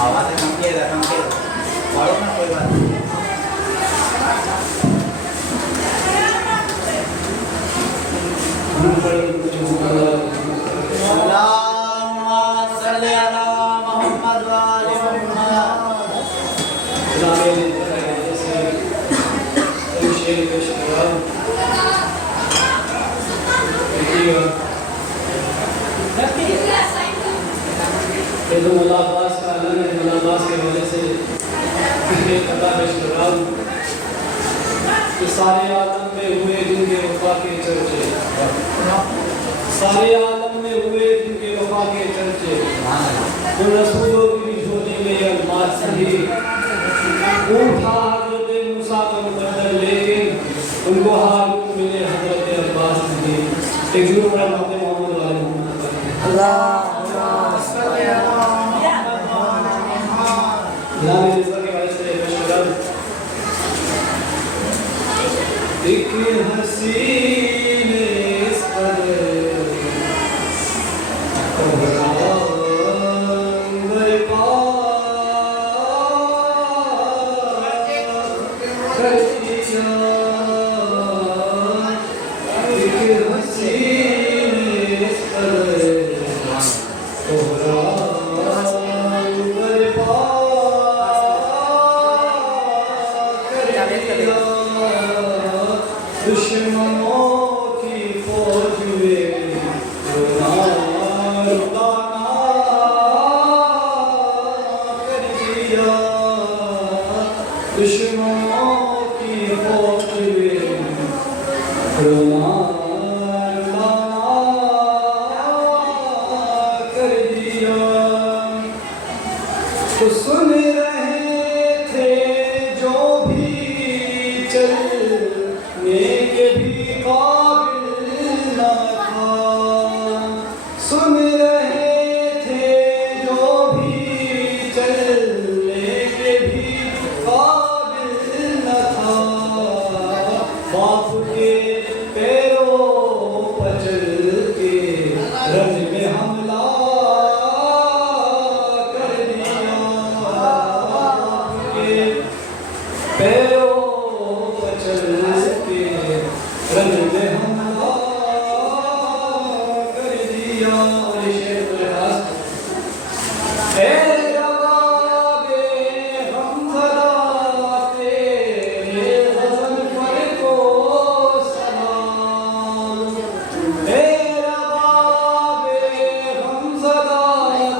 आवाज़ कम किया पढ़ो ना कोई बात नहीं। تو ملاقات کا عالم ہے، ملاقات کے وجہ سے کہ سارے عالم میں ہوئے دن کے وفا کے چرچے، سارے عالم میں ہوئے دن کے وفا کے چرچے، ان رسولوں کی جھولی میں یہ الماس تھی، اون تھا حضرت موسیٰ کا مقدر، لیکن ان کو ہارون ملے حضرت عباس تھی۔ ایک ضرور بڑا محمد والے اللہ لانے جزا کے وجہ سے بشرد ایک حسین اس پر برپا کر دیا، ایک حسین اس پر دشمنوں کی فوج میں رونا رکانا کر دیا، دشمنوں کی فوج میں رونا رکانا کر دیا۔ تو سن رہے تھے جو بھی چلنے کے بھی قابل نہ تھا، سن رہے تھے جو بھی چلنے کے بھی قابل نہ تھا، باپ کے پیروں پر چل کے رنج میں حملہ کر دیا، باپ کے پیروں پر چل کے رنج میں حملہ کر دیا۔ اور یہ شعر میرے پاس اے رباب غمزدہ تیرے غزل پر کو سلام، اے رباب غمزدہ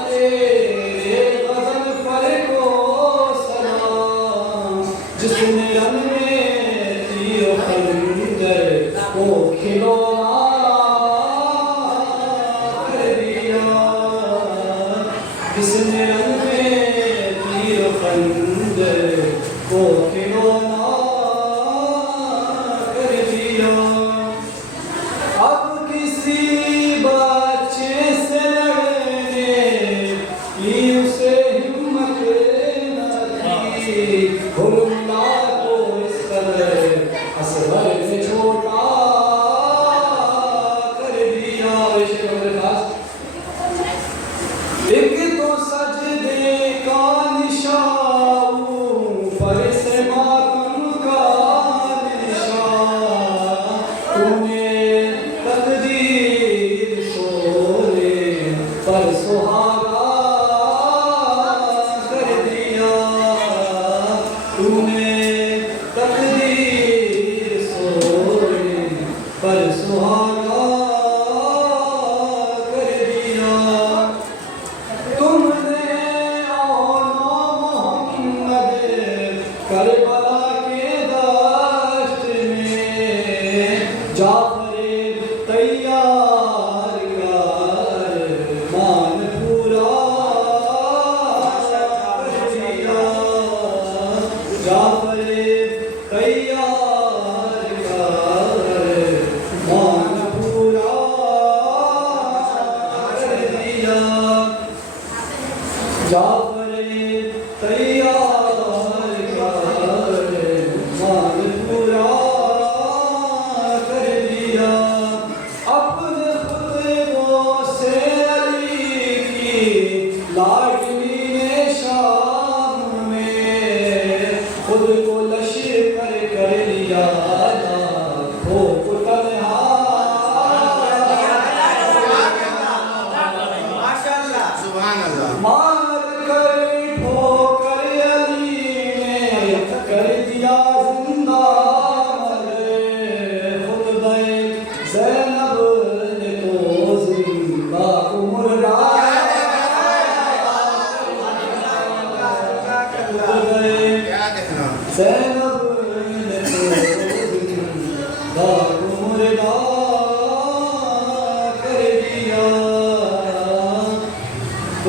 تیرے غزل پر کو سلام، جس نے وہ کھلونا کر دیا، جس نے تیر خنجر کو کھلونا کر دیا۔ اب کسی بچے سے لڑنے کی اسے ہمت نہ تھی، حرملا کو اس قدر اصغر نے چھوڑا کر دیا۔ ایک تو سجدے کا نشان پر سے ماتم کا نشان، تم نے تقدیر سونے پر سہاگا کر دیا، تم نے تقدیر سونے پر سہاگا کر دیا۔ تم نے اونا محمد کربلا کے دشت میں جعفر تیار کر مان پورا کر دیا، جعفر تیار کر مان پورا کر دیا، جعفر تیار کر مان پورا کر دیا۔ اپنے خود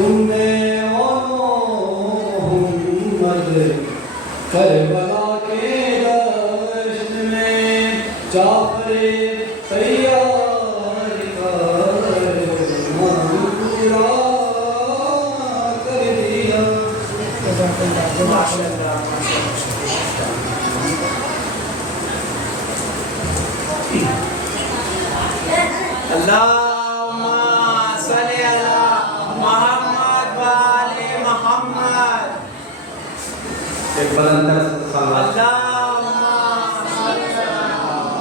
تم نے محمد کربلا کے دشت میں جعفر تیار کر پورا کر دیا. اللهم صل على محمد وآل محمد. ایک بلندر صلوات. اللهم صل على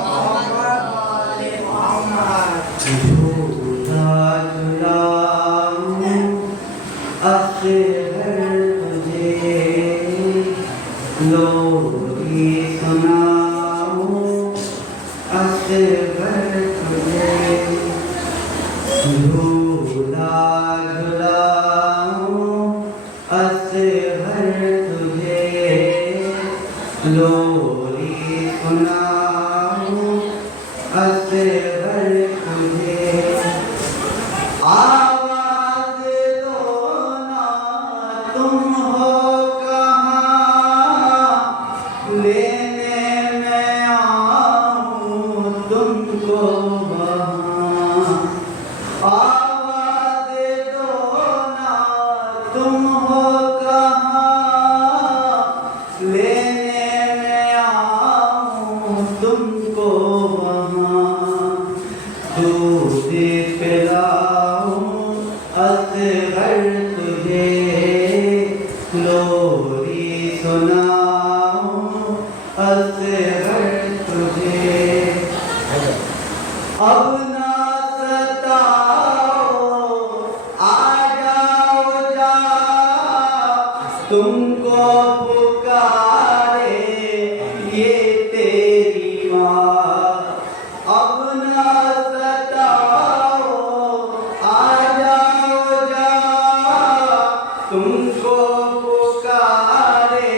محمد وآل محمد. جھولا جھلاؤں اصغر تجھے، لوری سناؤں اصغر تجھے. جھولا جھلاؤں اصغر تجھے، لوری سناؤں اصغر تجھے. آواز دو نا تم ہو کہاں، لینے میں آؤں تم کو وہاں. آواز دو نا تم ہو کہاں، لینے میں آؤں تم کو وہاں. دودھ پلاؤں اصغر تجھے، لوری سناؤں اصغر تجھے. اب نہ ستاؤ آ جاؤ جا، تم کو پکارے یہ تیری ماں. اب نہ ستاؤ آ جاؤ جا، تم کو پکارے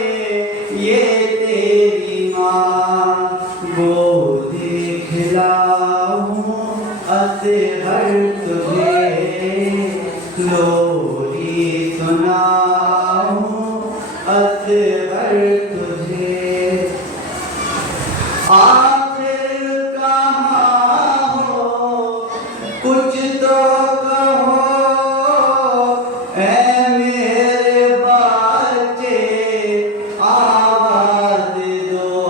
یہ تیری ماں. گود کھلاؤں اصغر تجھے، لوری سناؤں اصغر تجھے. آخر کہاں ہو کچھ تو کہو، اے میرے بچے آواز دو.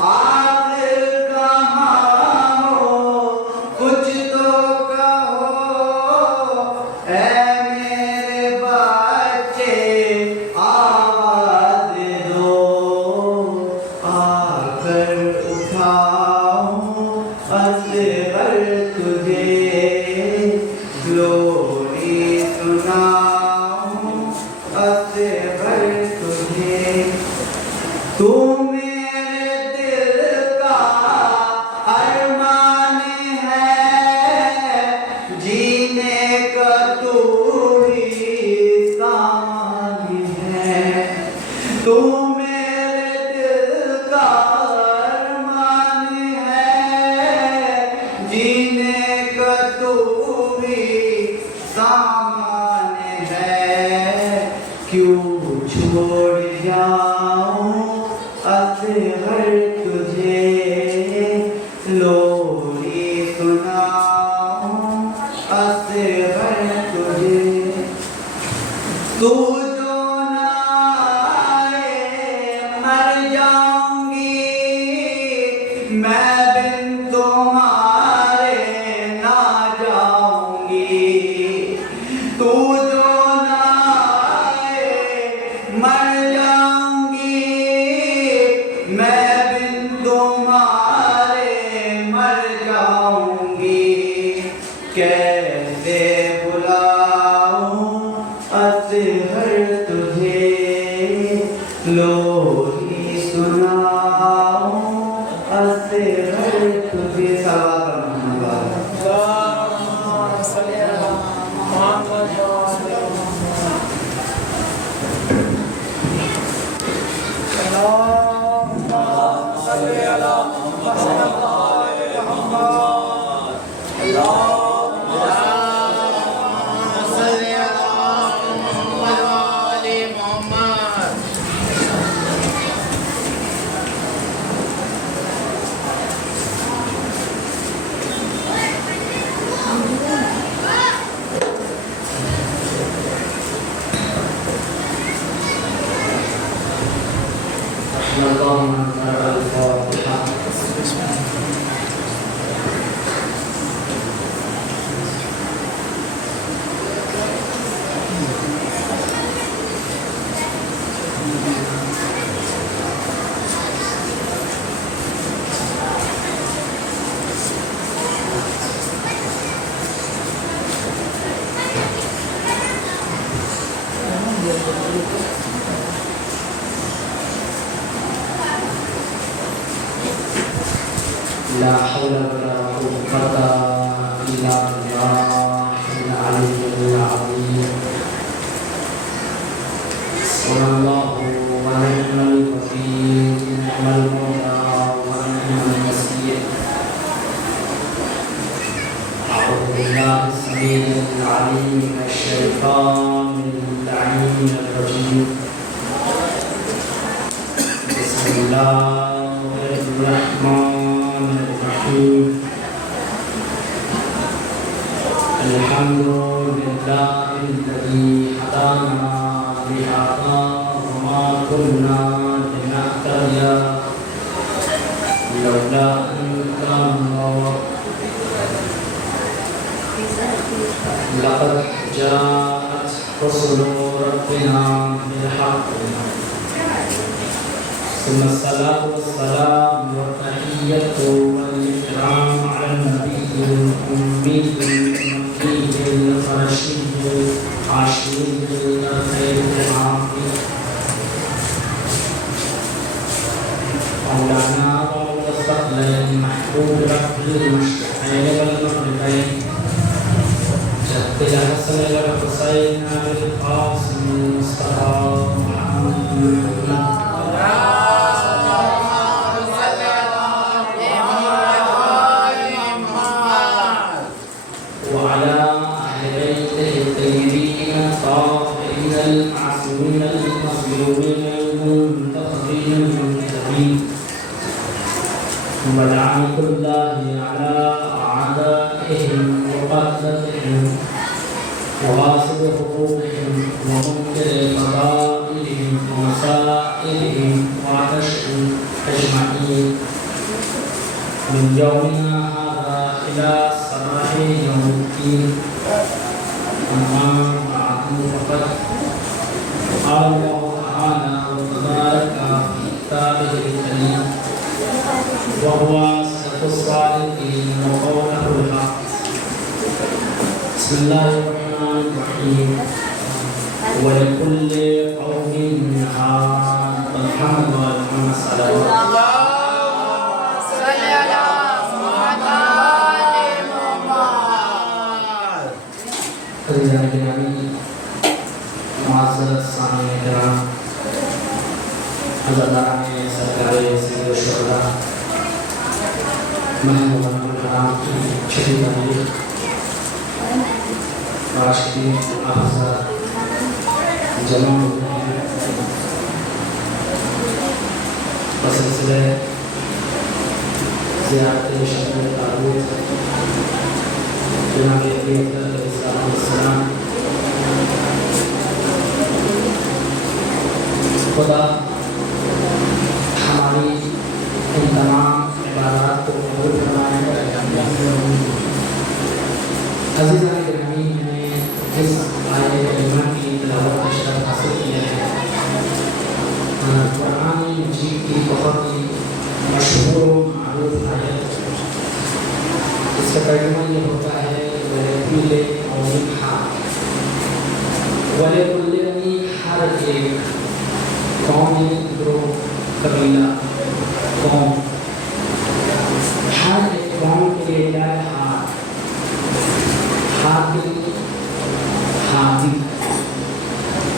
آخر کہاں ہو کچھ تو کہو، اے میرے بچے آواز دو. آ کر اٹھاؤں اصغر تجھے، لوری سناؤں اصغر تجھے. تو میرے دل کا ارمان ہے، جینے کا تو ہی سامان ہے. تو میرے دل کا ارمان ہے، جینے کا تو ہی سامان ہے. کیوں چھوڑ جاؤں اصغر تجھے، لوری سناؤں اصغر تجھے. تو جو نہ آئے مر جاؤں گی، میں بن تمہارے نہ جاؤں گی. تو جو نہ آئے مر جاؤں گی، میں بن تمہارے مر جاؤں گی. کیسے بلاؤں اصغر تجھے، لوری سناؤں اصغر تجھے. اللهم صل على محمد وآل محمد. اللهم صل على محمد وآل محمد. اللهم إلا بالله العلي العظيم صلى الله ونعم الوكيل نعم المولى ونعم النصير أعوذ بالله السميع العليم من الشيطان اللعين الرجيم بسم الله الرحمن الرحيم الحمد لله الذي هدانا لهذا وما كنا لنهتدي لولا أن كان الله لقد جاءت رسل ربنا بالحق ثم الصلاة والسلام والتحية والإكرام على النبي الأمي المكي القرشي الحاشمي الخير العظيم مولانا ومولى الثقلين محبوب رب المشرقين والمغربين جد الحسن والحسين بالقاسم المصطفى محمد وعلى أهل بيته الطيبين الطاهرين المعصومين المظلومين المنتخبين المنتخبين ولعنة الله على أعدائهم وقتلهم وغاصب حقوقهم ومنكر فضائلهم ومسائلهم وعتشهم أجمعين من يومنا هذا إلى صباح يوم الدين أما بعد فقد قال الله تعالى وتبارك في كتابه الكريم وهو صدق الصادقين وقوله الحق بسم الله الرحمن الرحيم ولكل قوم هاد محمد ومحمد صلى الله عليه وسلم حضرات گرامی معزز سامعین کرام حضرات سرکار سید الشہداء محمد الکرام کی چھٹی تاریخ راشدین افضل جمع ہوئے ہیں بسلسلہ زیارت شہر تابوت جناب علیہ السلام خدا ہماری ان تمام عبادات کو قبول فرمائے. عزیزان گرامی میں اس آیت کریمہ کی تلاوت کا شرف حاصل کیا ہے. قرآن مجید کی بہت ہی مشہور و معروف آیت. اس کا ترجمہ یہ ہوتا ہے وَلِكُلِّ قَوْمٍ هَادٍ. وَلِكُلِّ یعنی ہر ایک قوم گروہ قبیلہ قوم ہر ایک قوم کے لیے کیا ہے ہاد ہادی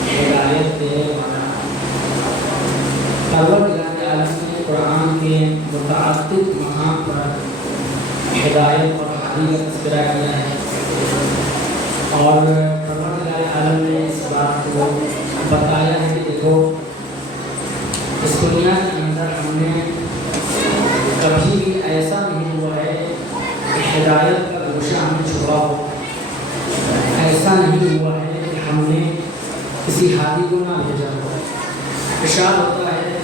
ہدایت دینے والا. پروردگار عالم نے قرآن کے متعدد مقام پر ہدایت اور ہادی کا تذکرہ کیا ہے اور پروردگار عالم نے اس بات کو بتایا ہے کہ دیکھو اس دنیا کے اندر ہم نے کبھی بھی ایسا نہیں ہوا ہے کہ ہدایت کا گوشہ ہمیں چھوڑا ہو. ایسا نہیں ہوا ہے کہ ہم نے کسی ہادی کو نہ بھیجا ہو. ارشاد ہوتا ہے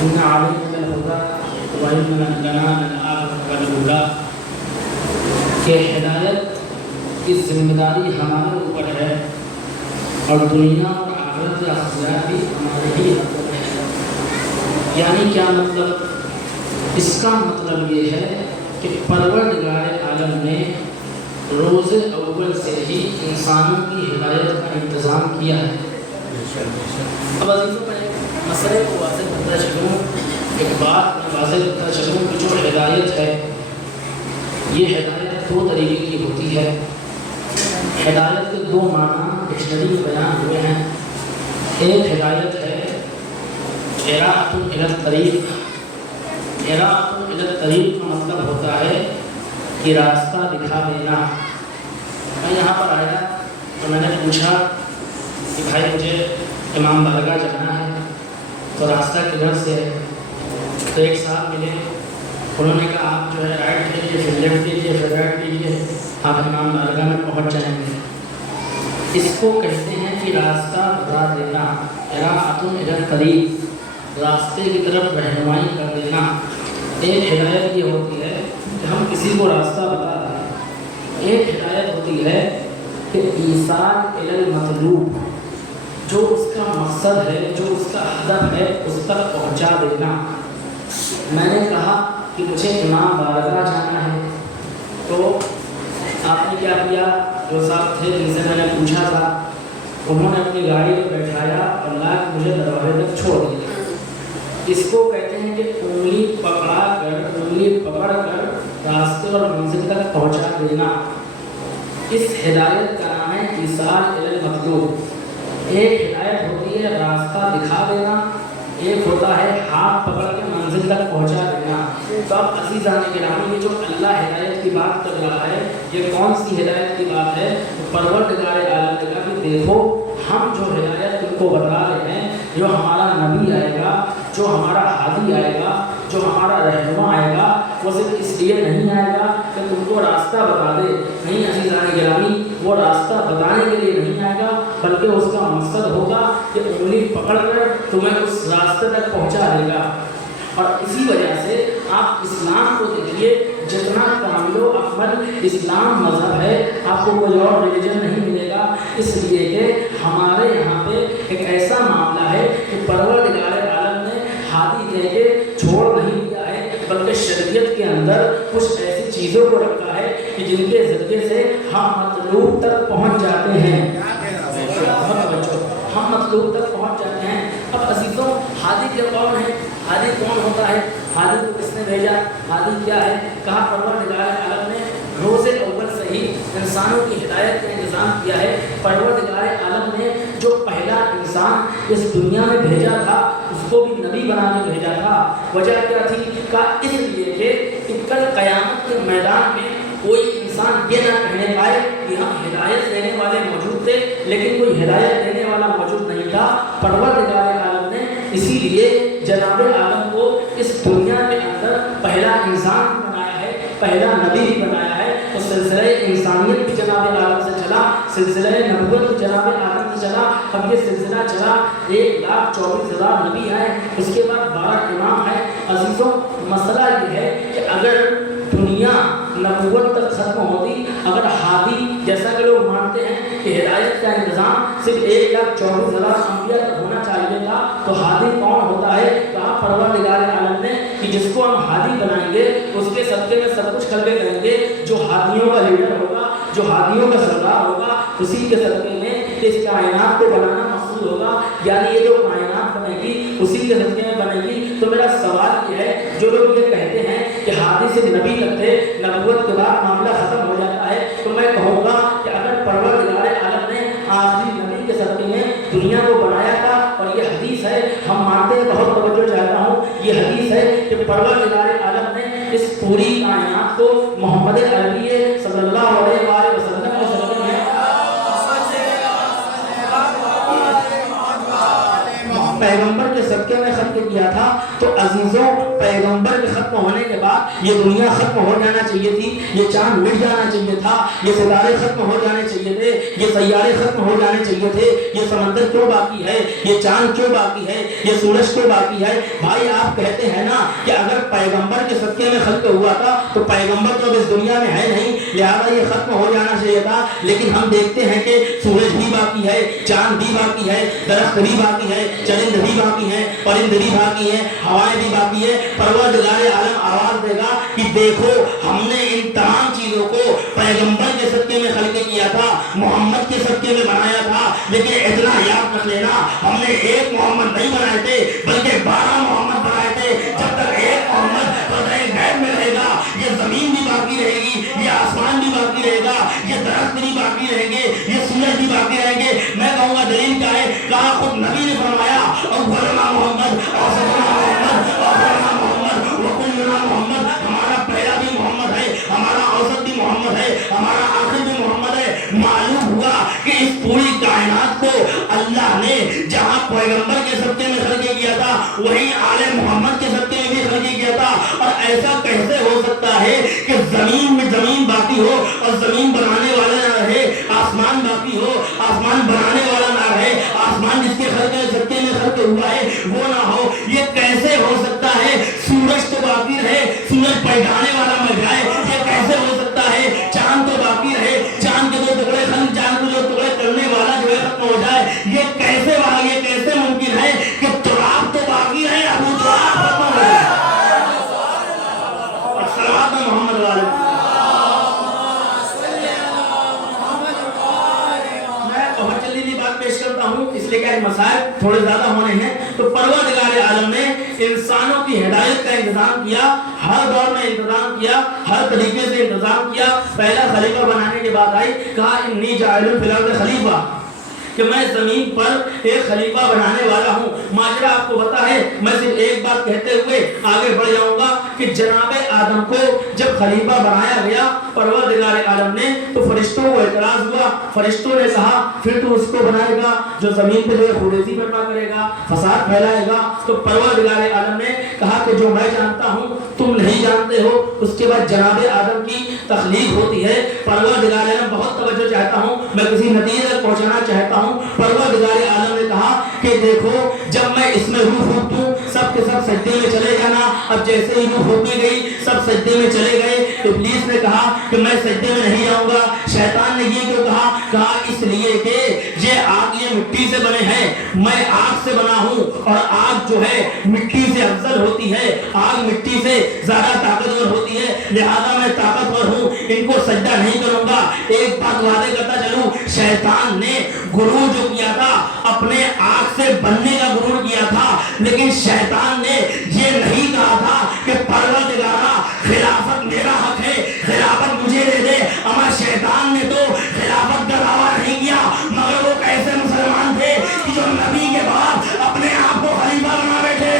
ان علینا الہدی وان لنا للآخرۃ والأولى کہ ہدایت کی ذمہ داری ہمارے اوپر ہے اور دنیا اور آخرت کے اختیار بھی ہمارے ہی ہاتھ میں ہے. یعنی کیا مطلب؟ اس کا مطلب یہ ہے کہ پروردگار عالم نے روز اول سے ہی انسانوں کی ہدایت کا انتظام کیا ہے. اب عزیزوں میں مسئلے کو واضح کرتا چلوں، ایک بات میں واضح کرتا چلوں کہ جو ہدایت ہے یہ ہدایت दो तरीके की होती है। हिदायत के दो माना डिक्शनरी में बयान हुए हैं। एक हिदायत है इराअतुल इलल तरीक़। इराअतुल इलल तरीक़ का मतलब होता है कि रास्ता दिखा देना। मैं यहाँ पर आया तो मैंने पूछा कि भाई मुझे इमाम बारगाह जाना है, तो रास्ता किधर से है? तो एक साहब मिले, उन्होंने कहा आप जो है राइट लीजिए, फिर लेफ्ट लीजिए, फिर राइट लीजिए, आप इमाम बारगाह में पहुँच जाएंगे। इसको कहते हैं कि रास्ता बता देना। इराअतुल इलल तरीक़, रास्ते की तरफ रहनुमाई कर देना। एक हिदायत ये होती है कि हम किसी को रास्ता बता दें। एक हिदायत होती है कि ईसाल इलल मतलूब, जो उसका मकसद है, जो उसका हदफ है, उस तक पहुंचा देना। मैंने कहा कि मुझे इमाम बारगाह जाना है, तो आपने क्या किया? जो साहब थे जिनसे मैंने पूछा था, उन्होंने अपनी गाड़ी में बैठाया और ला के मुझे दरवाजे तक छोड़ दिया। इसको कहते हैं कि उंगली पकड़ कर रास्ते और मंजिल तक पहुंचा देना। इस हिदायत का नाम है ईसाल इलल मतलूब। एक हिदायत होती है रास्ता दिखा देना, एक होता है हाथ पकड़ के मंजिल तक पहुंचा देना। तो अब अज़ीज़ान गिरामी, ये जो अल्लाह हिदायत की बात कर रहा है, ये कौन सी हिदायत की बात है? तो परवरदिगार आलम ने कहा कि देखो, हम जो हिदायत तुमको बता रहे हैं, जो हमारा नबी आएगा, जो हमारा हादी आएगा, जो हमारा रहनुमा आएगा, वो सिर्फ इसलिए नहीं आएगा कि तुमको रास्ता बता दे। नहीं अज़ीज़ान गिरामी, वो रास्ता बताने के लिए नहीं आएगा, बल्कि उसका मकसद होगा कि उंगली पकड़कर तुम्हें उस रास्ते तक पहुंचा देगा। और इसी वजह से आप इस्लाम को देखिए, जितना कामिलो अकमल इस्लाम मज़हब है, आपको कोई और रिलीजन नहीं मिलेगा। इसलिए कि हमारे यहाँ पे एक ऐसा मामला है कि परवरदिगार आलम ने हादी कह के छोड़ नहीं दिया है, बल्कि शरीयत के अंदर कुछ ऐसी चीज़ों को रखा है कि जिनके ज़रिए से हम मतलूब तक पहुँच जाते हैं। हम मतलूब तक पहुँच जाते हैं। अब अजीज़ों, हादी क्या कौन है? हादी कौन होता है? हादी को किसने भेजा? हादी क्या है? कहा परवरदिगार आलम ने रोज़े अव्वल से ही इंसानों की हिदायत का इंतज़ाम किया है। परवरदिगार आलम ने जो पहला इंसान इस दुनिया में भेजा था, उसको भी नबी बना के भेजा था। वजह क्या थी? कहा इसलिए कि कल क़यामत के मैदान में कोई इंसान ये ना कहने पाए कि हम हिदायत देने वाले मौजूद थे, लेकिन कोई हिदायत देने वाला मौजूद नहीं था। परवरदिगार आलम ने इसीलिए जनाब आलम को इस दुनिया के अंदर पहला इंसान बनाया है, पहला नबी बनाया है। तो सिलसिला इंसानियत भी जनाब आलम से चला, सिलसिला नबूवत भी जनाब आलम से चला। अब ये सिलसिला चला, 1,24,000 नबी आए, उसके बाद 12 इमाम है। अजीज़ों, मसला ये है कि अगर दुनिया नबूवत तक ख़त्म होती, अगर हादी जैसा कि लोग मानते हैं कि हिदायत का इंतज़ाम सिर्फ 1,24,000 अंबिया तक होना चाहिए था, तो हादी कौन होता है? कहा परवरदिगार आलम ने कि जिसको हम हादी बनाएंगे, उसके सदक़े में सब कुछ खलबे करेंगे। जो हादियों का लीडर होगा, जो हादियों का सरदार होगा, उसी के सदक़े में इस कायनात को बनाना मकसूद होगा। यानी ये जो कायनात बनेगी, उसी के सदक़े में बनेगी। तो मेरा सवाल ये है, जो लोग ये कहते हैं कि हादी से नबी तक थे, नबूवत के बाद मामला ख़त्म हो जाता है, तो मैं कहूँगा कि अगर परवरदिगार आलम ने आखिरी नबी के सदक़े में दुनिया को बनाया था, और ये हदीस है, हम मानते हैं, बहुत तवज्जो चाहता हूँ, ये हदीस है कि परवरदिगार आलम ने इस पूरी कायनात को मोहम्मद अरबी सल्लल्लाहु अलैहि वसल्लम के सदक़े में पैगंबर के सदक़े में ख़त्म किया था। तो अजीज़ों, पैगंबर के ख़त्म होने के बाद ये दुनिया ख़त्म हो जाना चाहिए थी, ये चाँद मिट जाना चाहिए था, ये सितारे ख़त्म हो जाने चाहिए थे, ये सैयारे ख़त्म हो जाने चाहिए थे। ये समंदर क्यों बाकी है? ये चाँद क्यों बाकी है? ये सूरज क्यों बाकी है? भाई, आप कहते हैं ना कि अगर पैगंबर के सदक़े में ख़त्म हुआ था, तो पैगंबर तो अब इस दुनिया में है नहीं, लिहाजा ये ख़त्म हो जाना चाहिए था। लेकिन हम देखते हैं कि सूरज भी बाकी है, चाँद भी बाकी है, दरख्त भी बाकी है, चरिंद भी बाकी है, परिंद भी बाकी है, हवाएं भी बाकी है। परवरदिगार आलम आवाज देगा कि देखो, हमने इन तमाम चीजों को पैगंबर के सदक़े में खल्क़ किया था, मोहम्मद के सदक़े में बनाया था। लेकिन इतना याद रख लेना, हमने एक मोहम्मद नहीं बनाए थे, बल्कि 12 मोहम्मद बनाए थे। जब तक एक मोहम्मद गैब में रहेगा, ये जमीन भी बाकी रहेगी, ये आसमान भी باقی رہیں گے, یہ سورج بھی باقی رہیں گے. میں کہوں گا دلیل کیا ہے؟ کہا خود نبی نے فرمایا اولنا محمد اوسطنا محمد آخرنا محمد وکلنا محمد. ہمارا پہلا بھی محمد ہے, ہمارا اوسط بھی محمد ہے, ہمارا آخر بھی محمد ہے. معلوم ہوا کہ اس پوری کائنات کو اللہ نے جہاں پیغمبر کے صدقے میں خلق کیا تھا وہیں آل محمد کے صدقے میں بھی خلق کیا تھا. اور ایسا کیسے ہو سکتا ہے کہ زمین میں زمین باقی ہو اور زمین بنانے والا نہ رہے, آسمان باقی ہو آسمان بنانے والا نہ رہے, آسمان جس کے صدقے میں خلق ہوا ہے وہ نہ ہو؟ یہ کیسے ہو سکتا ہے؟ سورج تو باقی رہے, سورج پلٹانے والا مر جائے, یہ کیسے ہو سکتا ہے؟ چاند تو باقی رہے, چاند کے دو ٹکڑے چاند کو جو ٹکڑے کرنے والا جو ہے ختم ہو جائے, یہ کیسے ممکن ہے کہ تراب تو باقی رہے ابو تراب ختم ہو جائے؟ صلوات محمد والے. میں بہت جلدی بات پیش کرتا ہوں اس لیے کہ مسائل تھوڑے زیادہ ہونے ہیں. تو پروردگار عالم نے انسانوں کی ہدایت کا انتظام کیا, ہر دور میں انتظام کیا, ہر طریقے سے انتظام کیا. پہلا خلیفہ بنانے کے بعد آئی, کہا انی جاعل فی الارض خلیفہ, کہ میں زمین پر ایک خلیفہ بنانے والا ہوں. ماجرا آپ کو پتا ہے, میں صرف ایک بات کہتے ہوئے آگے بڑھ جاؤں گا کہ جناب آدم کو جب خلیفہ بنایا گیا پروردگار عالم نے تو فرشتوں کو اعتراض ہوا. فرشتوں نے کہا پھر تو اس کو بنائے گا جو زمین پہ خونریزی برپا کرے گا, فساد پھیلائے گا. تو پروردگار عالم نے کہا کہ جو میں جانتا ہوں تم نہیں جانتے ہو. اس کے بعد جناب آدم کی تخلیق ہوتی ہے. پروردگار عالم, بہت توجہ چاہتا ہوں, میں کسی نتیجے تک پہنچانا چاہتا ہوں. پروردگار عالم نے کہا کہ دیکھو جب میں اس میں روح پھونک دوں سب کے سب سجدے میں چلے جانا. اب جیسے ہی روح پھونکی گئی سب سجدے میں چلے گئے. ابلیس نے کہا کہ میں سجدے میں نہیں جاؤں گا. شیطان نے یہ کیوں کہا؟ کہا اس لیے کہ یہ آگ یہ مٹی سے بنے ہیں, میں آگ سے بنا ہوں, اور آگ جو ہے مٹی سے افضل ہوتی ہے, آگ مٹی سے زیادہ طاقتور ہوتی ہے, لہذا میں طاقتور ہوں, ان کو سجدہ نہیں کروں گا. ایک بات وعدے کرتا چلوں, شیطان نے غرور جو کیا تھا اپنے آگ سے بننے کا غرور کیا تھا, لیکن شیطان نے یہ نہیں کہا تھا کہ پروردگارا خلافت میرا حق ہے, خلافت مجھے دے دے. اما شیطان نے تو خلافت کا دعویٰ نہیں کیا, مگر وہ کیسے مسلمان تھے کہ جو نبی کے بعد اپنے آپ کو خلیفہ بنا بیٹھے.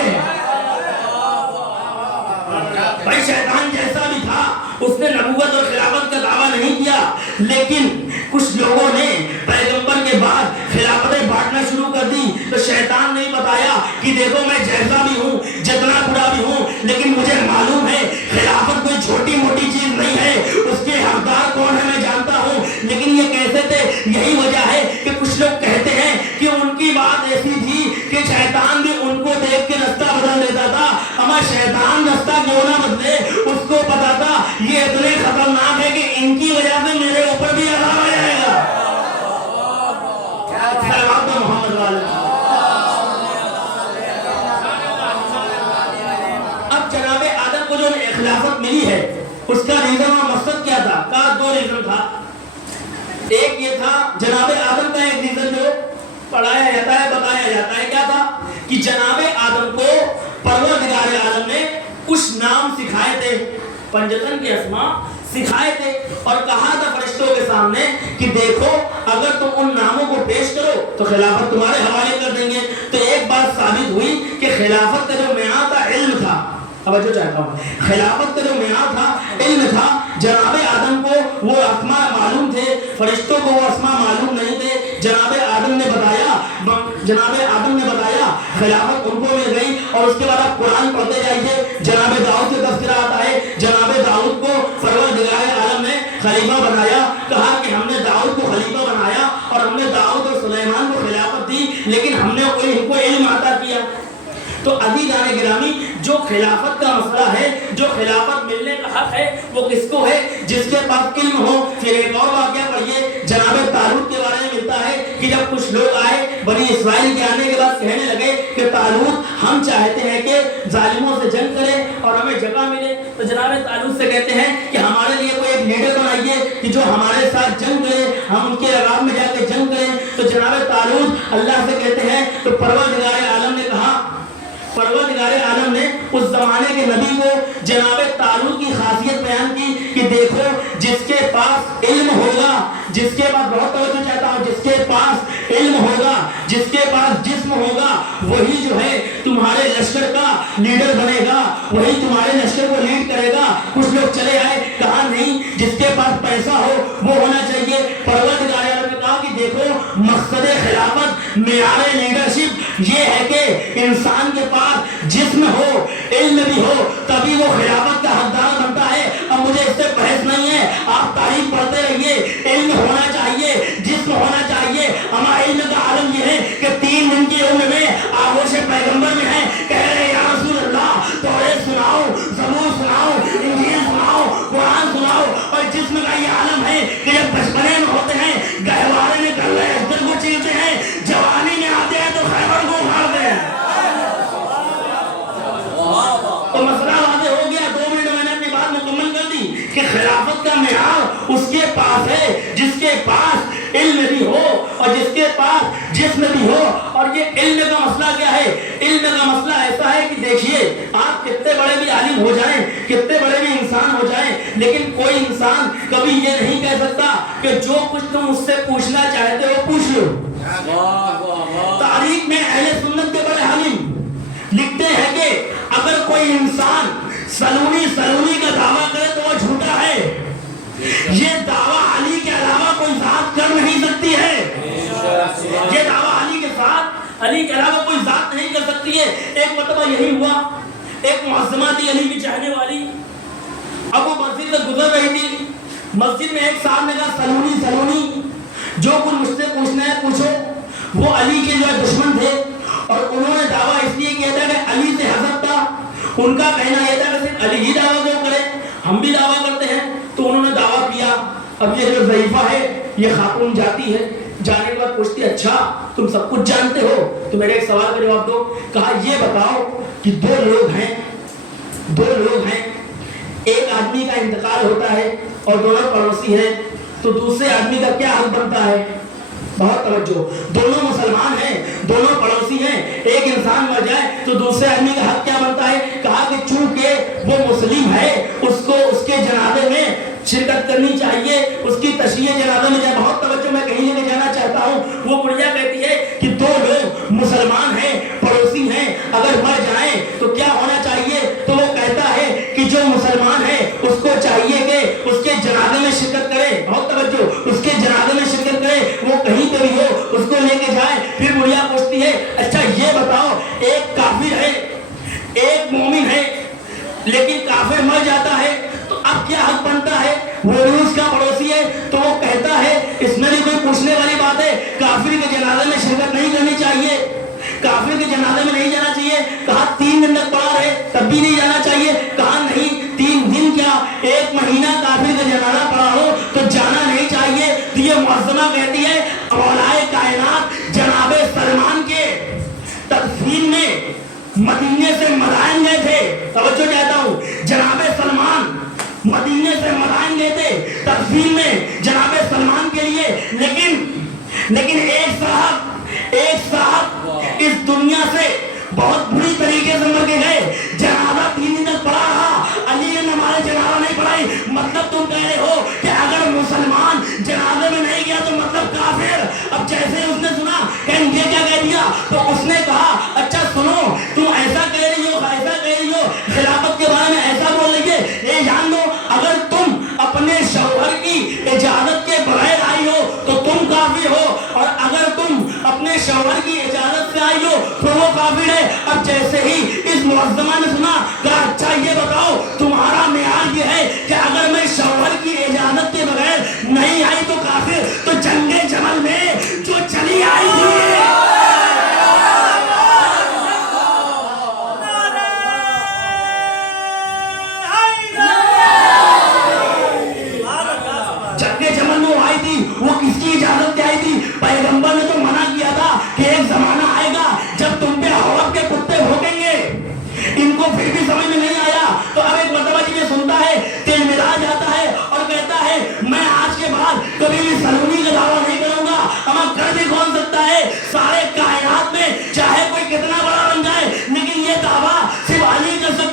بھائی شیطان جیسا بھی تھا اس نے نبوت اور خلافت کا دعویٰ نہیں کیا, لیکن کچھ لوگوں نے پیغمبر کے بعد خلافتیں بانٹنا شروع کر دی. تو شیطان نے بتایا کہ دیکھو میں جیسا بھی ہوں, جتنا برا بھی ہوں, لیکن مجھے معلوم ہے خلافت کوئی چھوٹی موٹی چیز نہیں ہے, اس کے حقدار کون ہے میں جانتا ہوں. لیکن یہ کیسے تھے؟ یہی وجہ ہے کہ کچھ لوگ کہتے ہیں کہ ان کی بات ایسی تھی کہ شیطان بھی ان کو دیکھ کے رستہ بدل دیتا تھا. اما شیطان رستہ کیوں نہ بدلے, اس کو پتا تھا یہ اتنے خطرناک ہے کہ ان کی وجہ سے میرے اوپر بھی عذاب آ جائے گا. صلوات محمد والے. اب جناب آدم کو جو خلافت ملی ہے اس کا ریزن اور مقصد کیا تھا؟ کہا دو ریزن تھا. ایک یہ تھا جناب آدم کا ایک ریزن جو پڑھایا جاتا ہے بتایا جاتا ہے, کیا تھا کہ جناب آدم کو پروردگار عالم نے کچھ نام سکھائے تھے, پنجتن کے اسماء سکھائے تھے, اور کہا تھا فرشتوں کے سامنے کہ دیکھو اگر تم ان ناموں کو پیش کرو تو خلافت تمہارے حوالے کر دیں گے. تو ایک بات ثابت ہوئی کہ خلافت کا جو معیار تھا علم تھا. توجہ چاہتا ہوں, خلافت کا جو معیار تھا علم تھا. جناب آدم کو وہ اسماء معلوم تھے, فرشتوں کو وہ اسماء معلوم نہیں تھے. جناب آدم نے بتایا خلافت ان کو مل گئی. اور اس کے بعد آپ قرآن پڑھتے جائیے, جناب داؤد کا تذکرہ آتا ہے. جناب داؤد کو پروردگار عالم نے خلیفہ بنایا, کہا کہ ہم نے داؤد کو خلیفہ بنایا اور ہم نے داؤد اور سلیمان کو خلافت دی, لیکن ہم نے ان کو علم عطا کیا. تو عزیزان گرامی, جو خلافت کا مسئلہ ہے, جو خلافت ملنے کا حق ہے وہ کس کو ہے؟ جس کے پاس علم ہو. پھر ایک اور واقعہ پڑھیے, جناب طالوت کے بارے میں ملتا ہے کہ جب کچھ لوگ آئے بنی اسرائیل کے آنے کے بعد کہنے لگے کہ طالوت ہم چاہتے ہیں کہ ظالموں سے جنگ کرے اور ہمیں جگہ ملے. تو جناب طالوت سے کہتے ہیں کہ ہمارے لیے کوئی ایک لیڈر بنائیے کہ جو ہمارے ساتھ جنگ کرے, ہم ان کے علاقے میں جا کے جنگ کریں. تو جناب طالوت اللہ سے کہتے ہیں, تو پروردگار عالم نے उस जमाने के नबी को जनाब तालूत की खासियत बयान की कि देखो जिसके पास इल्म होगा, जिसके पास, बहुत तवज्जो चाहता हूं, जिसके पास इल्म होगा, जिसके पास जिस्म होगा, वही जो है तुम्हारे लश्कर का लीडर बनेगा, वही तुम्हारे लश्कर को लीड करेगा। कुछ लोग चले आए, कहा नहीं जिसके पास पैसा हो वो होना चाहिए। परवरदिगार आलम ने कहा कि देखो मकसद खिलाफत, मेयार लीडरशिप ये है कि इंसान के पास जिस्म हो, इल्म भी हो, तभी वो खिलाफत का हकदार बनता है। अब मुझे इससे बहस नहीं है, आप तारीफ पढ़ते रहिए। इल्म होना चाहिए, जिस्म होना चाहिए। हमारा इल्म का आलम ये है कि 3 दिन की उम्र में आगोश पैगंबर में है, कह रहे या रसूल अल्लाह तौरात सुनाओ, ज़बूर सुनाओ, इंजील सुनाओ, कुरान सुनाओ। और जिस्म का ये आलम है कि जब बचपने में होते हैं गहवारे में गल्ले अजगर को चीरते हैं, जवानी में आते हैं तो खैबर को उखाड़ते हैं। तो मसला वाज़ेह हो गया। 2 मिनट मैंने अपनी बात मुकम्मल कर दी कि खिलाफत का मेयार उसके पास है जिसके पास इल्म भी हो और जिसके पास जिस्म भी हो। और ये इल्म का मसला क्या है? इल्म का मसला ऐसा है कि देखिए आप कितने बड़े भी आलिम हो जाएं, कितने बड़े भी इंसान हो जाएं, लेकिन कोई इंसान कभी ये नहीं कह सकता कि जो कुछ तुम उससे पूछना चाहते हो पूछ लो। तारीख में अहले सुन्नत के बड़े आलिम लिखते हैं कि अगर कोई इंसान सलूनी का दावा करे तो वो झूठा है। ये दावा अली के अलावा कोई जात कर नहीं सकती है। ये दावा अली के साथ अली के अलावा कोई जात नहीं कर सकती है। एक मरतबा यही हुआ, एक मुअज्जमा थी अली की चाहने वाली, अब वो मस्जिद से गुजर रही थी। मस्जिद में एक साहब ने कहा सलूनी जो कुछ मुझसे पूछना है पूछो। वो अली के जो दुश्मन थे और उन्होंने दावा इसलिए किया था कि अली से हसद था। उनका कहना यह था कि सिर्फ अली ही दावा क्यों करे, हम भी दावा करते हैं। तो उन्होंने दावा किया। अब ये जो ज़ईफा है ये खातून जाती है, जाने के बाद पूछती अच्छा तुम सब कुछ जानते हो तो मेरे एक सवाल का जवाब दो। कहा ये बताओ कि दो लोग हैं, एक आदमी का इंतकाल होता है और दोनों पड़ोसी हैं, तो दूसरे आदमी का क्या हक बनता है? बहुत तवज्जो, दोनों मुसलमान हैं, दोनों पड़ोसी हैं, एक इंसान मर जाए तो दूसरे आदमी का हक क्या बनता है? कहा कि चूंकि वो मुस्लिम है उसको उसके जनाजे में शिरकत करनी चाहिए, उसकी तशरीह जनाजा में जाए। बहुत तवज्जो, मैं कहीं लेके जाना चाहता हूँ। वो बुढ़िया कहती है कि दो लोग मुसलमान हैं, पड़ोसी हैं, अगर मर जाए तो क्या होना चाहिए? तो वो कहता है कि जो मुसलमान है उसको चाहिए कि उसके जनाजे में शिरकत करे। बहुत तवज्जो, उसके जनाजे में शिरकत करे, वो कहीं पे भी हो उसको लेके जाए। फिर बुढ़िया पूछती है अच्छा ये बताओ एक काफिर है एक मोमिन है, लेकिन काफिर मर जाता है तो अब क्या हक बनता है? वो भी उसका पड़ोसी है। तो वो कहता है इसमें भी कोई पूछने वाली बात है, काफिर के जनाजे में शिरकत नहीं करनी चाहिए, काफिर के जनाजे में नहीं जाना चाहिए। कहा 3 दिन तक पड़ा रहे तब भी नहीं जाना चाहिए। कहा नहीं 3 दिन क्या 1 महीना काफिर का जनाजा पड़ा हो तो जाना नहीं चाहिए। तो ये मुअज्जमा कहती है औलाए कायनात जनाबे सलमान के तदफीन में मदीने से मदाइन गए थे। तवज्जो चाहता हूँ, जनाबे सलमान मदीने से मदाइन गए थे तदफीन में जनाबे सलमान के लिए। लेकिन एक साहब इस दुनिया से बहुत बुरी तरीके से मर के गए। जनाजा 3 दिन तक पड़ा रहा, अली ने हमारे जनाजा नहीं पढ़ाई। मतलब तुम कह रहे हो कि अगर मुसलमान जनाजे में नहीं गया तो मतलब काफिर। अब जैसे उसने सुना कहीं ये क्या कह दिया तो उसने कहा अच्छा सुनो तुम ऐसा कह रही हो खिलाफत के बारे में ऐसा बोल रही है, ये जान लो अगर तुम अपने शौहर की इजाजत के बगैर आई हो तो तुम काफिर हो, और अगर तुम अपने शौहर की इजाजत से आई हो तो वो काफिर है। अब जैसे ही इस मुअज्जमा ने सुना कहा अच्छा ये बताओ तुम्हारा मेयार ये है कि अगर मैं शौहर की इजाजत के बगैर नहीं आई तो काफिर। तो जंगे जमल में जो चली आई थी वो किसकी इजाजत से आई थी? पैगंबर ने तो मना किया था कि एक जमाना आएगा जब तुम पे औरत के कुत्ते भौंकेंगे। इनको फिर भी समझ में नहीं आया। तो अब एक मर्तबा जी ये सुनता है, तिलमिला जाता है और कहता है मैं आज के बाद कभी भी सलूनी का दावा नहीं करूंगा। हमें कर भी कौन सकता है? सारे कायनात में चाहे कोई कितना बड़ा बन जाए लेकिन ये दावा सिर्फ अली कर सकता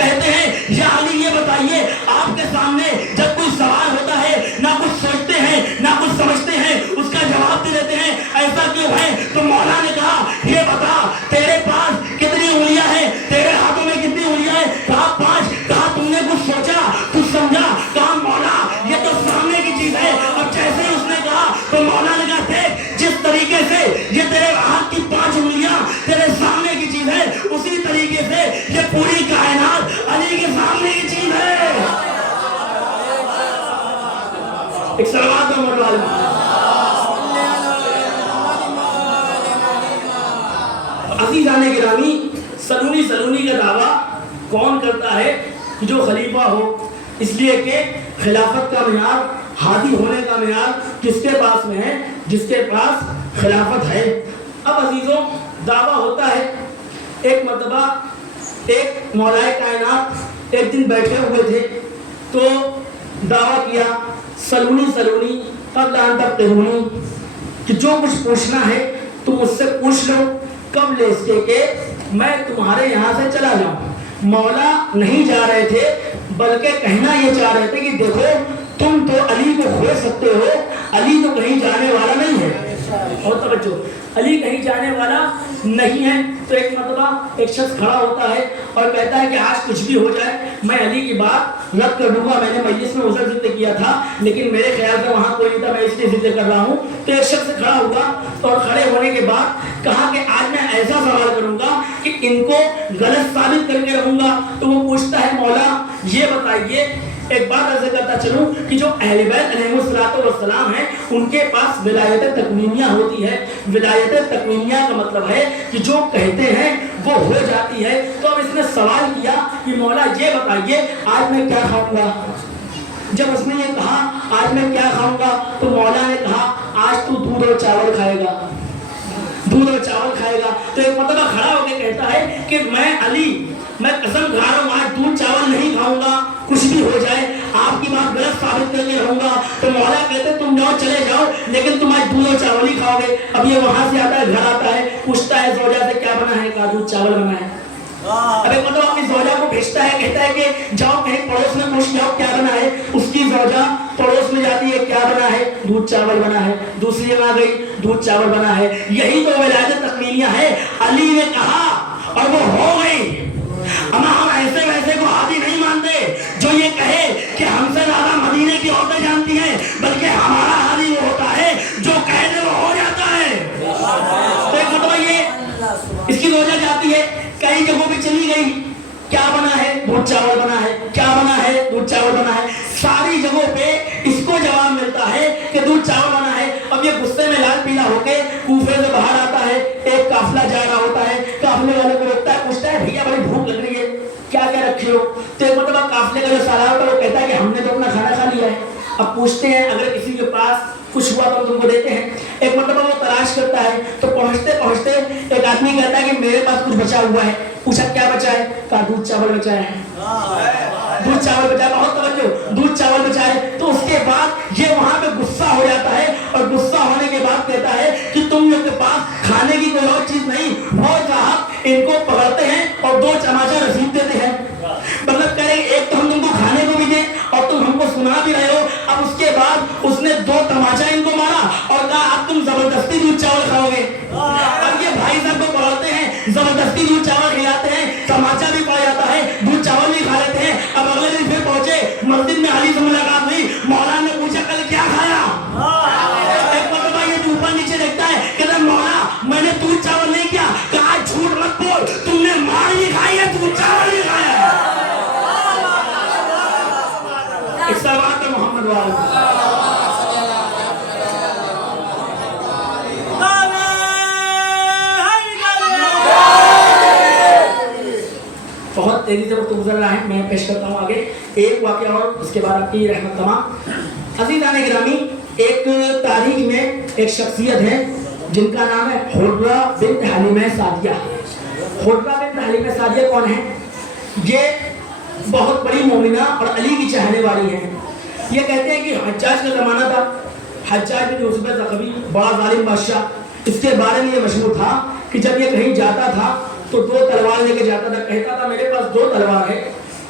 कहते हैं या अली ये बताइए आपके सामने जब कोई सवाल होता है ना कुछ सोचते हैं ना कुछ समझते हैं उसका जवाब दे देते हैं, ऐसा क्यों है? तो मौला ने कहा ये बता तेरे पास कितनी उंगलियां हैं, तेरे हाथों में कितनी उंगलियां हैं? कहा 5। कहा तुमने कुछ सोचा कुछ समझा? कहा मौला ये तो सामने की चीज है। अब जैसे ही उसने कहा तो मौला ने कहा देख जिस तरीके से ये तेरे हाथ की 5 उंगलियां तेरे सामने की चीज है उसी तरीके से ये पूरी कायनात अली के सामने की चीज है। एक सलवात दो मौला। अज़ीज़ाने गिरामी, सलूनी का दावा कौन करता है? जो खलीफा हो, इसलिए कि खिलाफत का मियार, हादी होने का मियार किसके पास में है? जिसके पास खिलाफत है। अब अजीजों दावा होता है, एक मर्तबा एक मौलाए कायनात एक दिन बैठे हुए थे तो दावा किया सलूनी कब्ल अन तफ्तहूनी कि जो कुछ पूछना है तुम मुझसे पूछ लो कब ले इसके कि मैं तुम्हारे यहाँ से चला जाऊं। मौला नहीं जा रहे थे बल्कि कहना ये चाह रहे थे कि देखो तुम तो अली को खोज सकते हो, अली तो कहीं जाने वाला नहीं है। और तवज्जो, अली कहीं जाने वाला नहीं है। तो एक मर्तबा एक शख्स खड़ा होता है और कहता है कि आज कुछ भी हो जाए मैं अली की बात रद्द कर दूंगा, मैंने मजलिस में उज़र जिक्र किया था लेकिन मेरे ख्याल से वहाँ कोई नहीं था, मैं इसलिए जिक्र कर रहा हूँ। तो एक शख्स खड़ा हुआ और खड़े होने के बाद कहा कि आज मैं ऐसा सवाल करूंगा कि इनको गलत साबित करके रहूंगा। तो वो पूछता है मौला ये बताइए, एक बात अर्ज़ करता चलूं कि जो अहले बैत अलैहिमुस्सलातु वस्सलाम हैं उनके पास विलायत तकवीनिया होती है। विलायत तकवीनिया का मतलब है कि जो कहते हैं वो हो जाती है। तो अब इसने सवाल किया कि मौला ये बताइए आज मैं क्या खाऊंगा। जब उसने ये कहा आज मैं क्या खाऊंगा तो मौला ने कहा आज तू दूध और चावल खाएगा, दूध और चावल खाएगा। तो एक मतलब खड़ा होकर कहता है कि मैं कसम खा रहा हूँ आज दूध चावल नहीं खाऊंगा, कुछ भी हो जाए आपकी बात गलत साबित करके रहूंगा। तो मौला कहते तुम जाओ चले जाओ लेकिन तुम आज दूध और चावल ही खाओगे। अब ये वहां से आता है, घर आता है, पूछता है ज़ौजा से क्या बना है? कहा दूध चावल बना है। अब एक मतलब अपनी ज़ौजा को भेजता है, कहता है कि जाओ कहीं पड़ोस में पूछ जाओ क्या बना है। उसकी ज़ौजा पड़ोस में जाती है, क्या बना है? दूध चावल बना है। दूसरी जगह गई, दूध चावल बना है। यही तो विलायत तकवीनिया है। अली ने कहा और वो हो गई। हम ऐसे वैसे को हादी नहीं मानते जो ये कहे कि हमसे ज्यादा मदीने की औरतें जानती हैं, बल्कि हमारा हादी वो होता है जो कहे दे वो हो जाता है। तो एक मतलब ये इसकी वजह जाती है, कई जगहों पे चली गई, क्या बना है? दूध चावल बना है। क्या बना है? दूध चावल बना है। सारी जगहों पे इसको जवाब मिलता है कि दूध चावल बना है। अब ये गुस्से में लाल पीला होके कूफे से बाहर आता है, एक काफिला जा रहा होता है, काफिले वाले को रोकता है, पूछता है भैया बड़ी भूख लग रही है, क्या क्या रखे हो? तो एक मतलब काफिले का जो साला होता है वो कहता है कि हमने तो अपना खाना खा लिया है। अब पूछते हैं अगर किसी के पास कुछ हुआ तो हम तुमको देते हैं। एक मतलब वो तलाश करता है तो पहुंचते पहुंचते एक आदमी कहता है कि मेरे पास कुछ बचा हुआ है। पूछा क्या बचा है? कहा दूध चावल बचा है। दूध चावल बचा है, बहुत तवज्जो, दूध चावल बचा है। तो उसके बाद ये वहां पे गुस्सा हो जाता है और गुस्सा होने के बाद कहता है कि तुम लोग के पास खाने की कोई और चीज नहीं। और साहब इनको पकड़ते हैं और 2 चमाचा रसीद देते हैं। मतलब कह रहे एक तो हम तुमको खाने को भी दे और तुम हमको सुना भी रहे हो। अब उसके बाद उसने 2 तमाचा इनको मारा और कहा अब तुम जबरदस्ती दूध चावल खाओगे। अब ये भाई साहब को पकड़ते हैं, जबरदस्ती दूध चावल खिलाते हैं, तमाचा भी पड़ जाता है, दूध चावल भी खा लेते हैं। अब अगले दिन फिर पहुंचे मस्जिद में, अली से मुलाकात हुई। मौला ने पूछा कल क्या खाया? एक मतलब ये ऊपर नीचे देखता है, कहता मौला मैंने दूध चावल नहीं किया। कहा झूठ मत बोल, तुमने मार नहीं खाई है, दूध चावल नहीं खाया है। एक सवाल है मोहम्मद वाला। बहुत तेजी से वक्त गुजर रहा है, मैं पेश करता हूँ आगे एक वाक़या और उसके बाद आपकी रहमत तमाम। अज़ीज़ाने गिरामी, एक तारीख में एक शख्सियत है जिनका नाम है hurrah bint Halima Sadia. Hurrah bint Halima Sadia कौन है? ये बहुत बड़ी मोमिना और अली की चाहने वाली है। ये कहते हैं कि हज्जाज का ज़माना था, हज्जाज बिन यूसुफ ज़क़वी बड़ा जालिम बादशाह। इसके बारे में ये मशहूर था कि जब ये कहीं जाता था तो 2 तलवार लेके जाता था। कहता था मेरे पास 2 तलवार है,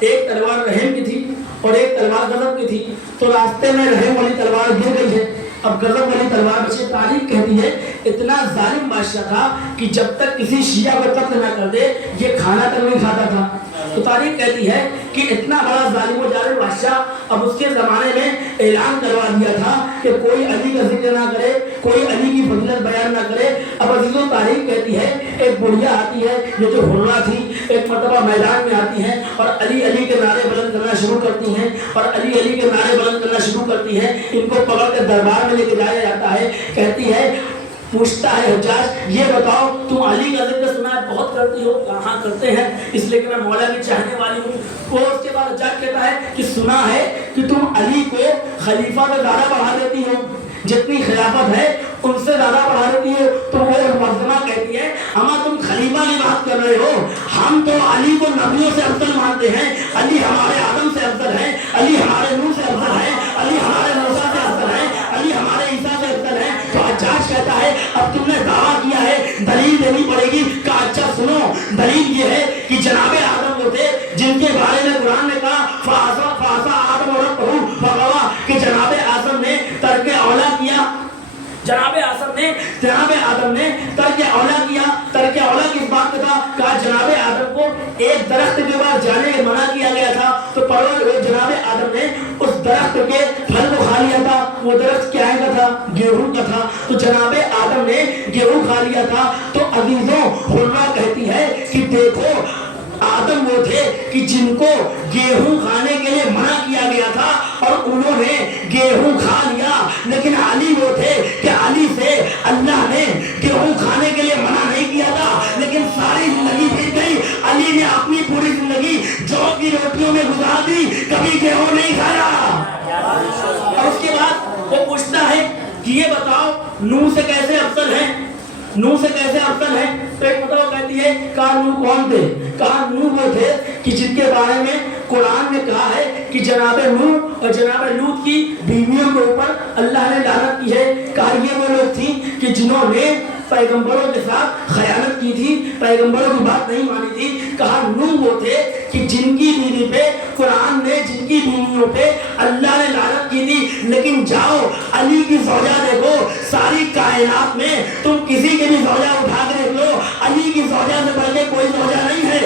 एक तलवार रहम की थी और एक तलवार गजब की थी। तो रास्ते में रहम वाली तलवार गिर गई है, अब गजब वाली तलवार बची। तारीख कहती है इतना जालिम बादशाह था कि जब तक किसी शिया को कत्ल न कर दे ये खाना तक नहीं खाता था। तो तारीख कहती है कि इतना बड़ा जालिम व जालिम बादशाह, अब उसके ज़माने में ऐलान करवा दिया था कि कोई अली का जिक्र ना करे, कोई अली की फजीलत बयान ना करे। अब अजीज़ों तारीख कहती है एक बुढ़िया आती है ये जो हुर्रा थी, एक मरतबा मैदान में आती है और अली अली के नारे बुलंद करना शुरू करती हैं और अली अली के नारे बुलंद करना शुरू करती हैं। इनको पकड़ कर दरबार में लेके जाया जाता है। कहती है, पूछता है हज्जाज ये बताओ तुम अली का जिक्र सुना है बहुत करती हो? कहाँ करते हैं, इसलिए कि मैं मौला की चाहने वाली हूँ। वो उसके बाद हज्जाज कहता है कि सुना है कि तुम अली को खलीफा का दायरा बढ़ा देती हो, जितनी खिलाफत है उनसे ज्यादा बढ़ा देती हो। तो वो मर्दमा कहती है अमा तुम खलीफा की बात कर रहे हो, हम तो अली को नबियों से अफजल मानते हैं, अली हमारे आदम से अफजल है, अली हमारे नूह से अफजल है, अली हमारे मूसा से अफजल है, अली हमारे ईसा से अफजल है। तो हज्जाज कहता है अब तुमने दावा किया है दलील देनी पड़ेगी। कहा अच्छा सुनो, दलील ये है कि जनाबे आदम वो थे जिनके बारे में कुरान ने कहा फासा फासा आदम और फगवा कि जनाबे आदम ने तर्क औला किया, जनाबे आदम ने तर्क औला किया। तर्क औला किस बात का था? कहा जनाबे आदम को एक दरख्त के पास जाने के मना किया गया था, तो जनाबे आदम ने उस दरख्त के फल को खा लिया था। वो दरख्त क्या का था? गेहूं का था। तो जनाबे आदम ने गेहूं खा लिया था। तो अजीजों हुर्रा कहती है कि देखो आदम वो थे कि जिनको गेहूं खाने के लिए मना किया गया था और उन्होंने गेहूं खा लिया, लेकिन अली वो थे कि अली से अल्लाह ने गेहूं खाने के लिए मना नहीं किया था, लेकिन सारी जिंदगी बीत गई, अली ने अपनी पूरी जिंदगी जौ की रोटियों में गुजार दी, कभी गेहूं नहीं खाया। और उसके बाद वो पूछता है कि ये बताओ नूह से कैसे अफजल है, नूह से कैसे अफजल है? तो एक मतलब कहती है कहा नूह कौन थे? कहा नूह वो थे कि जिनके बारे में कुरान ने कहा है कि जनाबे नूह और जनाबे लूत की बीवियों के ऊपर अल्लाह ने लानत की है। कहा ये वो लोग थी कि जिन्होंने पैगंबरों के साथ खयानत की थी, पैगंबरों की बात नहीं मानी थी। कहा नूह वो थे कि जिनकी बीवी पे कुरान ने, जिनकी बीवियों पे अल्लाह ने लानत की थी। लेकिन जाओ अली की ज़ौजा देखो, सारी कायनात में तुम किसी के भी ज़ौजा उठा कर देख लो, अली की ज़ौजा से बढ़ के कोई ज़ौजा नहीं है।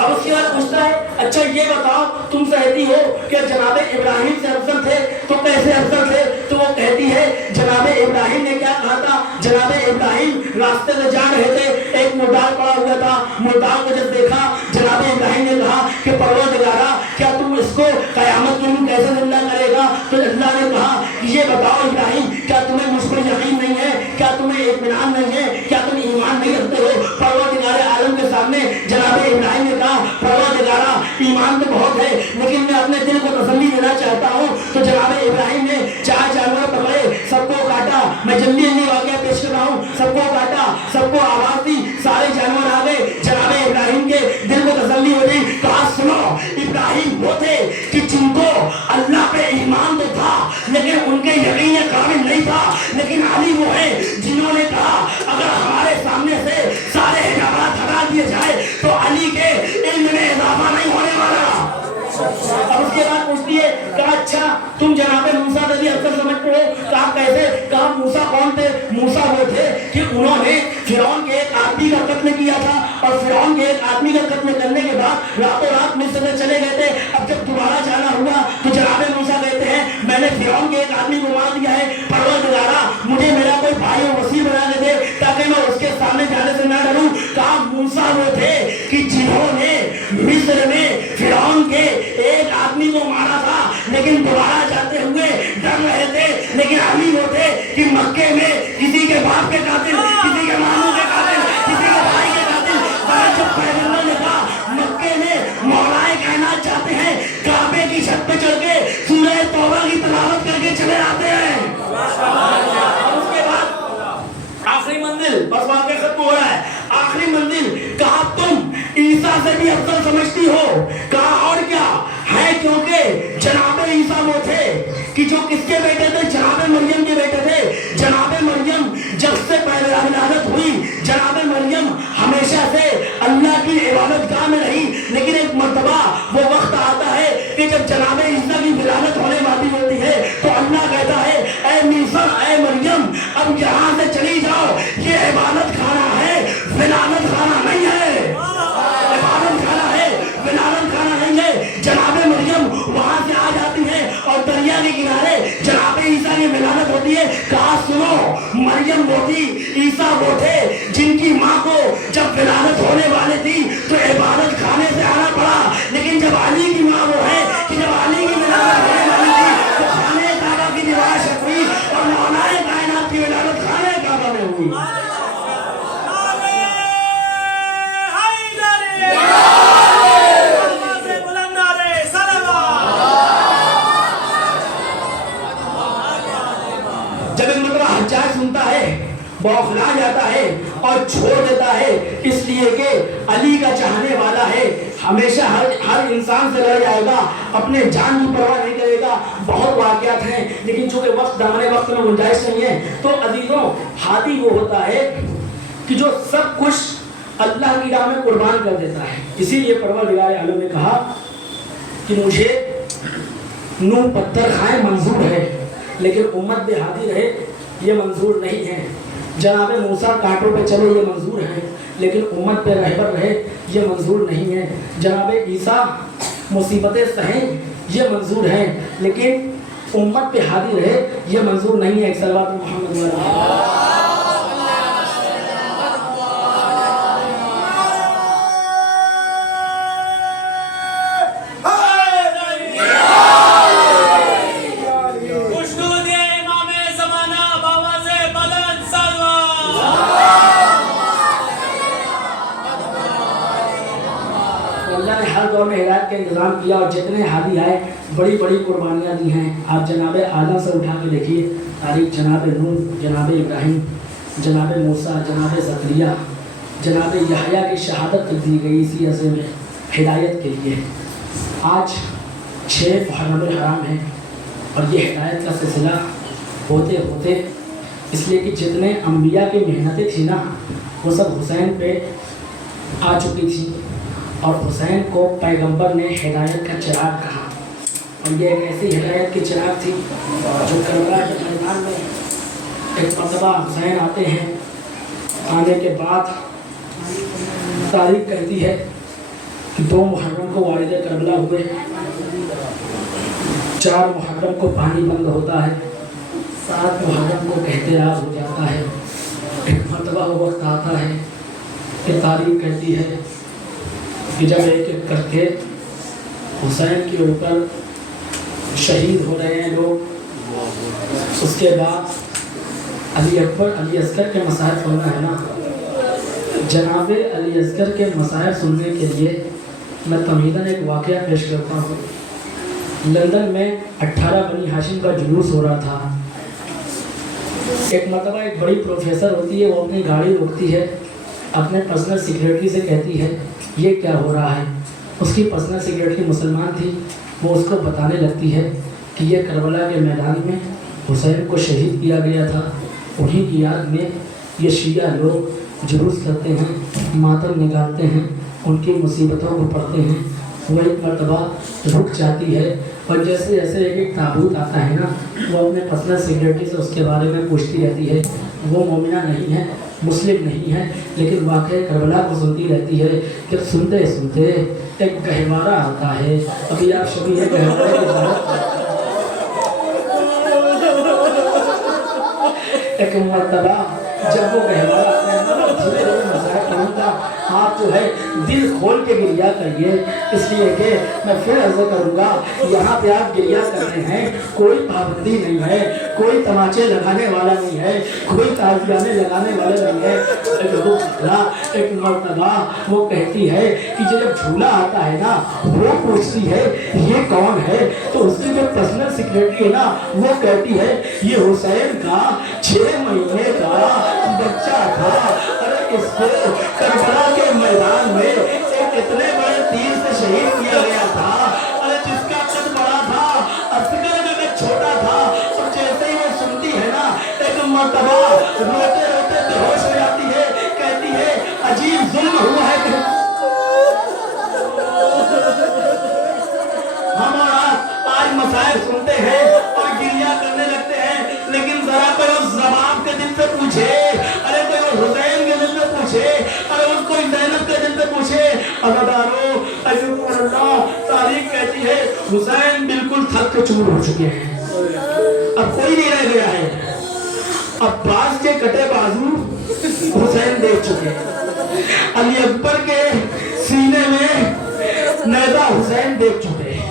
अब उसके बाद पूछता है अच्छा ये बताओ तुम सहती हो कि जनाबे इब्राहिम से अफजल थे? तो कैसे अफजल थे? तो वो कहती है जनाबे इब्राहिम ने क्या कहा था? जनाबे इब्राहिम रास्ते में जा रहे थे, एक मुर्दार पड़ा हुआ था, मुर्दार को जब देखा जनाबे इब्राहिम ने कहा कि परवरदिगारा क्या तुम इसको कयामत के दिन कैसे जिंदा करेगा? तो अल्लाह ने कहा कि ये बताओ इब्राहिम क्या तुम्हें मुझ पर यकीन नहीं है, क्या तुम्हें इत्मीनान नहीं है, क्या तुम ईमान नहीं रखते हो? परवरदिगार आलम के सामने जनाबे इब्राहिम ने कहा परवरदिगारा ईमान तो बहुत है लेकिन मैं अपने दिल को तसल्ली देना चाहता हूँ। तो जनाबे इब्राहिम ने 4 जानवर पकड़े, सबको काटा, मैं जल्दी जल्दी वाक़या पेश कर रहा हूँ, सबको काटा, सबको आवाज दी, सारे जानवर आ गए, जनाबे इब्राहिम के दिल को तसल्ली हो गई। कहा सुनो इब्राहिम वो थे कि जिनको अल्लाह पे ईमान तो था लेकिन उनके यकीन कामिल नहीं था, लेकिन अली वो है जिन्होंने कहा अगर हमारे सामने से सारे हिजाबात हटा दिए जाए तो अली के इल्म में इजाफा नहीं होने वाला। अब उसके बाद पूछती है कहा अच्छा तुम जनाबे मूसा नबी अफजल समझते हो? कहा कैसे? कहा मूसा कौन थे? मूसा वो थे कि उन्होंने फिरौन के एक आदमी का कत्ल किया था और फिरौन के एक आदमी का कत्ल करने के बाद रातों रात मिस्र में चले गए थे। अब जब दोबारा जाना हुआ तो जनाबे मूसा कहते हैं मैंने फिरौन के एक आदमी को मार दिया है, परवरदिगारा मुझे मेरा कोई भाई और वसीर बना दे ताकि मैं उसके सामने जाने से ना डरूं। कहा मूसा वो थे कि जिन्होंने मिस्र में फिरौन के एक आदमी को मारा था लेकिन दोबारा जाते हुए डर रहे थे, लेकिन अली वो थे कि मक्के में किसी के बाप के कातिल, किसी के मामू के कातिल, किसी के भाई के कातिल, जब पैगंबर ने कहा मक्के में मौलाए कायनात जाते हैं काबे की छत पे चढ़ के सूरह तौबा की तिलावत करके चले आते हैं। उसके बाद आखिरी मंजिल बस वाक़या खत्म हो रहा है, आखिरी मंजिल कहा तुम ईसा से भी अफजल समझती हो? कहा और क्या है, क्योंकि जनाबे ईसा वो थे कि जो किसके बेटे थे? जनाबे मरियम के बेटे थे। जनाबे मरियम जब से विलादत हुई जनाबे मरियम हमेशा से अल्लाह की इबादत गाह में रही, लेकिन एक मर्तबा वो वक्त کہ جب جناب عیسیٰ کی ولادت ہونے والی ہوتی ہے تو اللہ کہتا ہے اے عیسیٰ اے مریم اب یہاں سے چلی جاؤ، یہ عبادت خانہ ہے، ولادت خانہ نہیں ہے، عبادت خانہ ہے، ولادت خانہ نہیں ہے۔ جناب مریم وہاں سے آ جاتی ہے اور دریا کے کنارے جناب عیسیٰ کی ولادت ہوتی ہے۔ کہا سنو، مریم وہ تھی، عیسیٰ وہ تھے جن کی ماں کو جب ولادت ہونے والے تھی تو عبادت خانے سے آنا پڑا، لیکن جب علی کی ماں وہ ہے کہ جب علی کی ولادت ہونے والی تھی تو خانہ کعبہ کی دیوار شک ہوئی اور مولا کائنات کی ولادت خانہ کعبہ میں ہوئی۔ جب ایک مرتبہ حجاج سنتا ہے بوکھلا جاتا ہے اور چھوڑ دیتا ہے، اس لیے کہ علی کا چاہنے والا ہے، ہمیشہ ہر انسان سے لڑ جائے گا، اپنے جان کی پرواہ نہیں کرے گا۔ بہت واقعات ہیں لیکن چونکہ وقت دامنے وقت میں گنجائش نہیں ہے تو عزیزوں، ہادی وہ ہوتا ہے کہ جو سب کچھ اللہ کی راہ میں قربان کر دیتا ہے۔ اسی لیے پروردگار عالم نے کہا کہ مجھے نوح پتھر کھائے منظور ہے لیکن امت بے ہادی رہے یہ منظور نہیں ہے۔ جناب موسیٰ کانٹوں پہ چلے یہ منظور ہے لیکن امت پہ رہبر رہے یہ منظور نہیں ہے۔ جناب عیسیٰ مصیبتیں سہیں یہ منظور ہے لیکن امت پہ ہادی رہے یہ منظور نہیں ہے۔ ایک صلوات محمد علیہ میں ہدایت کا انتظام کیا اور جتنے ہادی آئے بڑی بڑی قربانیاں دی ہیں۔ آپ جناب آدم سے اٹھا کے دیکھیے تاریخ، جناب نوح، جناب ابراہیم، جناب موسیٰ، جناب زکریا، جناب یحییٰ کی شہادت دی گئی اسی عرصے میں ہدایت کے لیے۔ آج 6 محرم الحرام ہے اور یہ ہدایت کا سلسلہ ہوتے ہوتے اس لیے کہ جتنے انبیاء کی محنتیں تھیں نا وہ سب حسین پہ آ چکی تھی اور حسین کو پیغمبر نے ہدایت کا چراغ کہا اور یہ ایک ایسی ہدایت کی چراغ تھی جو کربلا کے میدان میں ایک مرتبہ حسین آتے ہیں۔ آنے کے بعد تاریخ کہتی ہے کہ 2 محرم کو والد کربلا ہوئے، 4 محرم کو پانی بند ہوتا ہے، 7 محرم کو احتجاج ہو جاتا ہے۔ ایک مرتبہ وہ وقت آتا ہے کہ تاریخ کہتی ہے کہ جب ایک ایک کر کے حسین کے اوپر شہید ہو رہے ہیں لوگ، اس کے بعد علی اکبر علی اصغر کے مسائل سننا ہے نا۔ جناب علی اصغر کے مسائل سننے کے لیے میں تمہیداً ایک واقعہ پیش کرتا ہوں۔ لندن میں 18 بنی ہاشم کا جلوس ہو رہا تھا۔ ایک مرتبہ ایک بڑی پروفیسر ہوتی ہے، وہ اپنی گاڑی روکتی ہے، اپنے پرسنل سیکریٹری سے کہتی ہے یہ کیا ہو رہا ہے۔ اس کی پرسنل سیکریٹری مسلمان تھی، وہ اس کو بتانے لگتی ہے کہ یہ کربلا کے میدان میں حسین کو شہید کیا گیا تھا، انہی کی یاد میں یہ شیعہ لوگ جلوس کرتے ہیں، ماتم نکالتے ہیں، ان کی مصیبتوں کو پڑھتے ہیں۔ وہ ایک مرتبہ رک جاتی ہے اور جیسے جیسے ایک تابوت آتا ہے نا وہ اپنے پرسنل سیکریٹری سے اس کے بارے میں پوچھتی رہتی ہے۔ وہ مومنہ نہیں ہے، مسلم نہیں ہے، لیکن واقعہ کربلا کو سنتی رہتی ہے کہ سنتے سنتے ایک گہوارہ آتا ہے۔ ابھی آپ شبیہ گہوارے کی بات ایک مرتبہ جب وہ گہوارہ آتا ہے دھیرے دھیرے مذاق کروں گا، آپ جو ہے دل کھول کے گریا کریے، اس لیے کہ میں پھر عرض کروں گا یہاں پہ آپ گریا کرتے ہیں، کوئی پابندی نہیں ہے، کوئی تماچے لگانے والا نہیں ہے، کوئی تازیانے لگانے والا نہیں ہے۔ ایک مرتبہ وہ کہتی ہے کہ جب جھولا آتا ہے نا وہ پوچھتی ہے یہ کون ہے، تو اس کی جو پرسنل سیکریٹری ہے نا وہ کہتی ہے یہ حسین کا 6 مہینے کا بچہ تھا۔ ارے اس کو کربلا کے میدان میں ایک اتنے بڑے تیر سے شہید کیا گیا تھا، ارے جس کا قد بڑا تھا، اصغر کا قد چھوٹا تھا۔ اور جیسے ہی وہ سنتی ہے نا ایک مرتبہ روتے روتے بے ہوش ہو جاتی ہے، کہتی ہے عجیب ظلم ہوا ہے کہ ہمارا मशहूर हो चुके हैं, अब कोई नहीं रह गया है। अब्बास के कटे बाजू हुसैन देख चुके हैं, अली अकबर के सीने में नेज़ा हुसैन देख चुके हैं,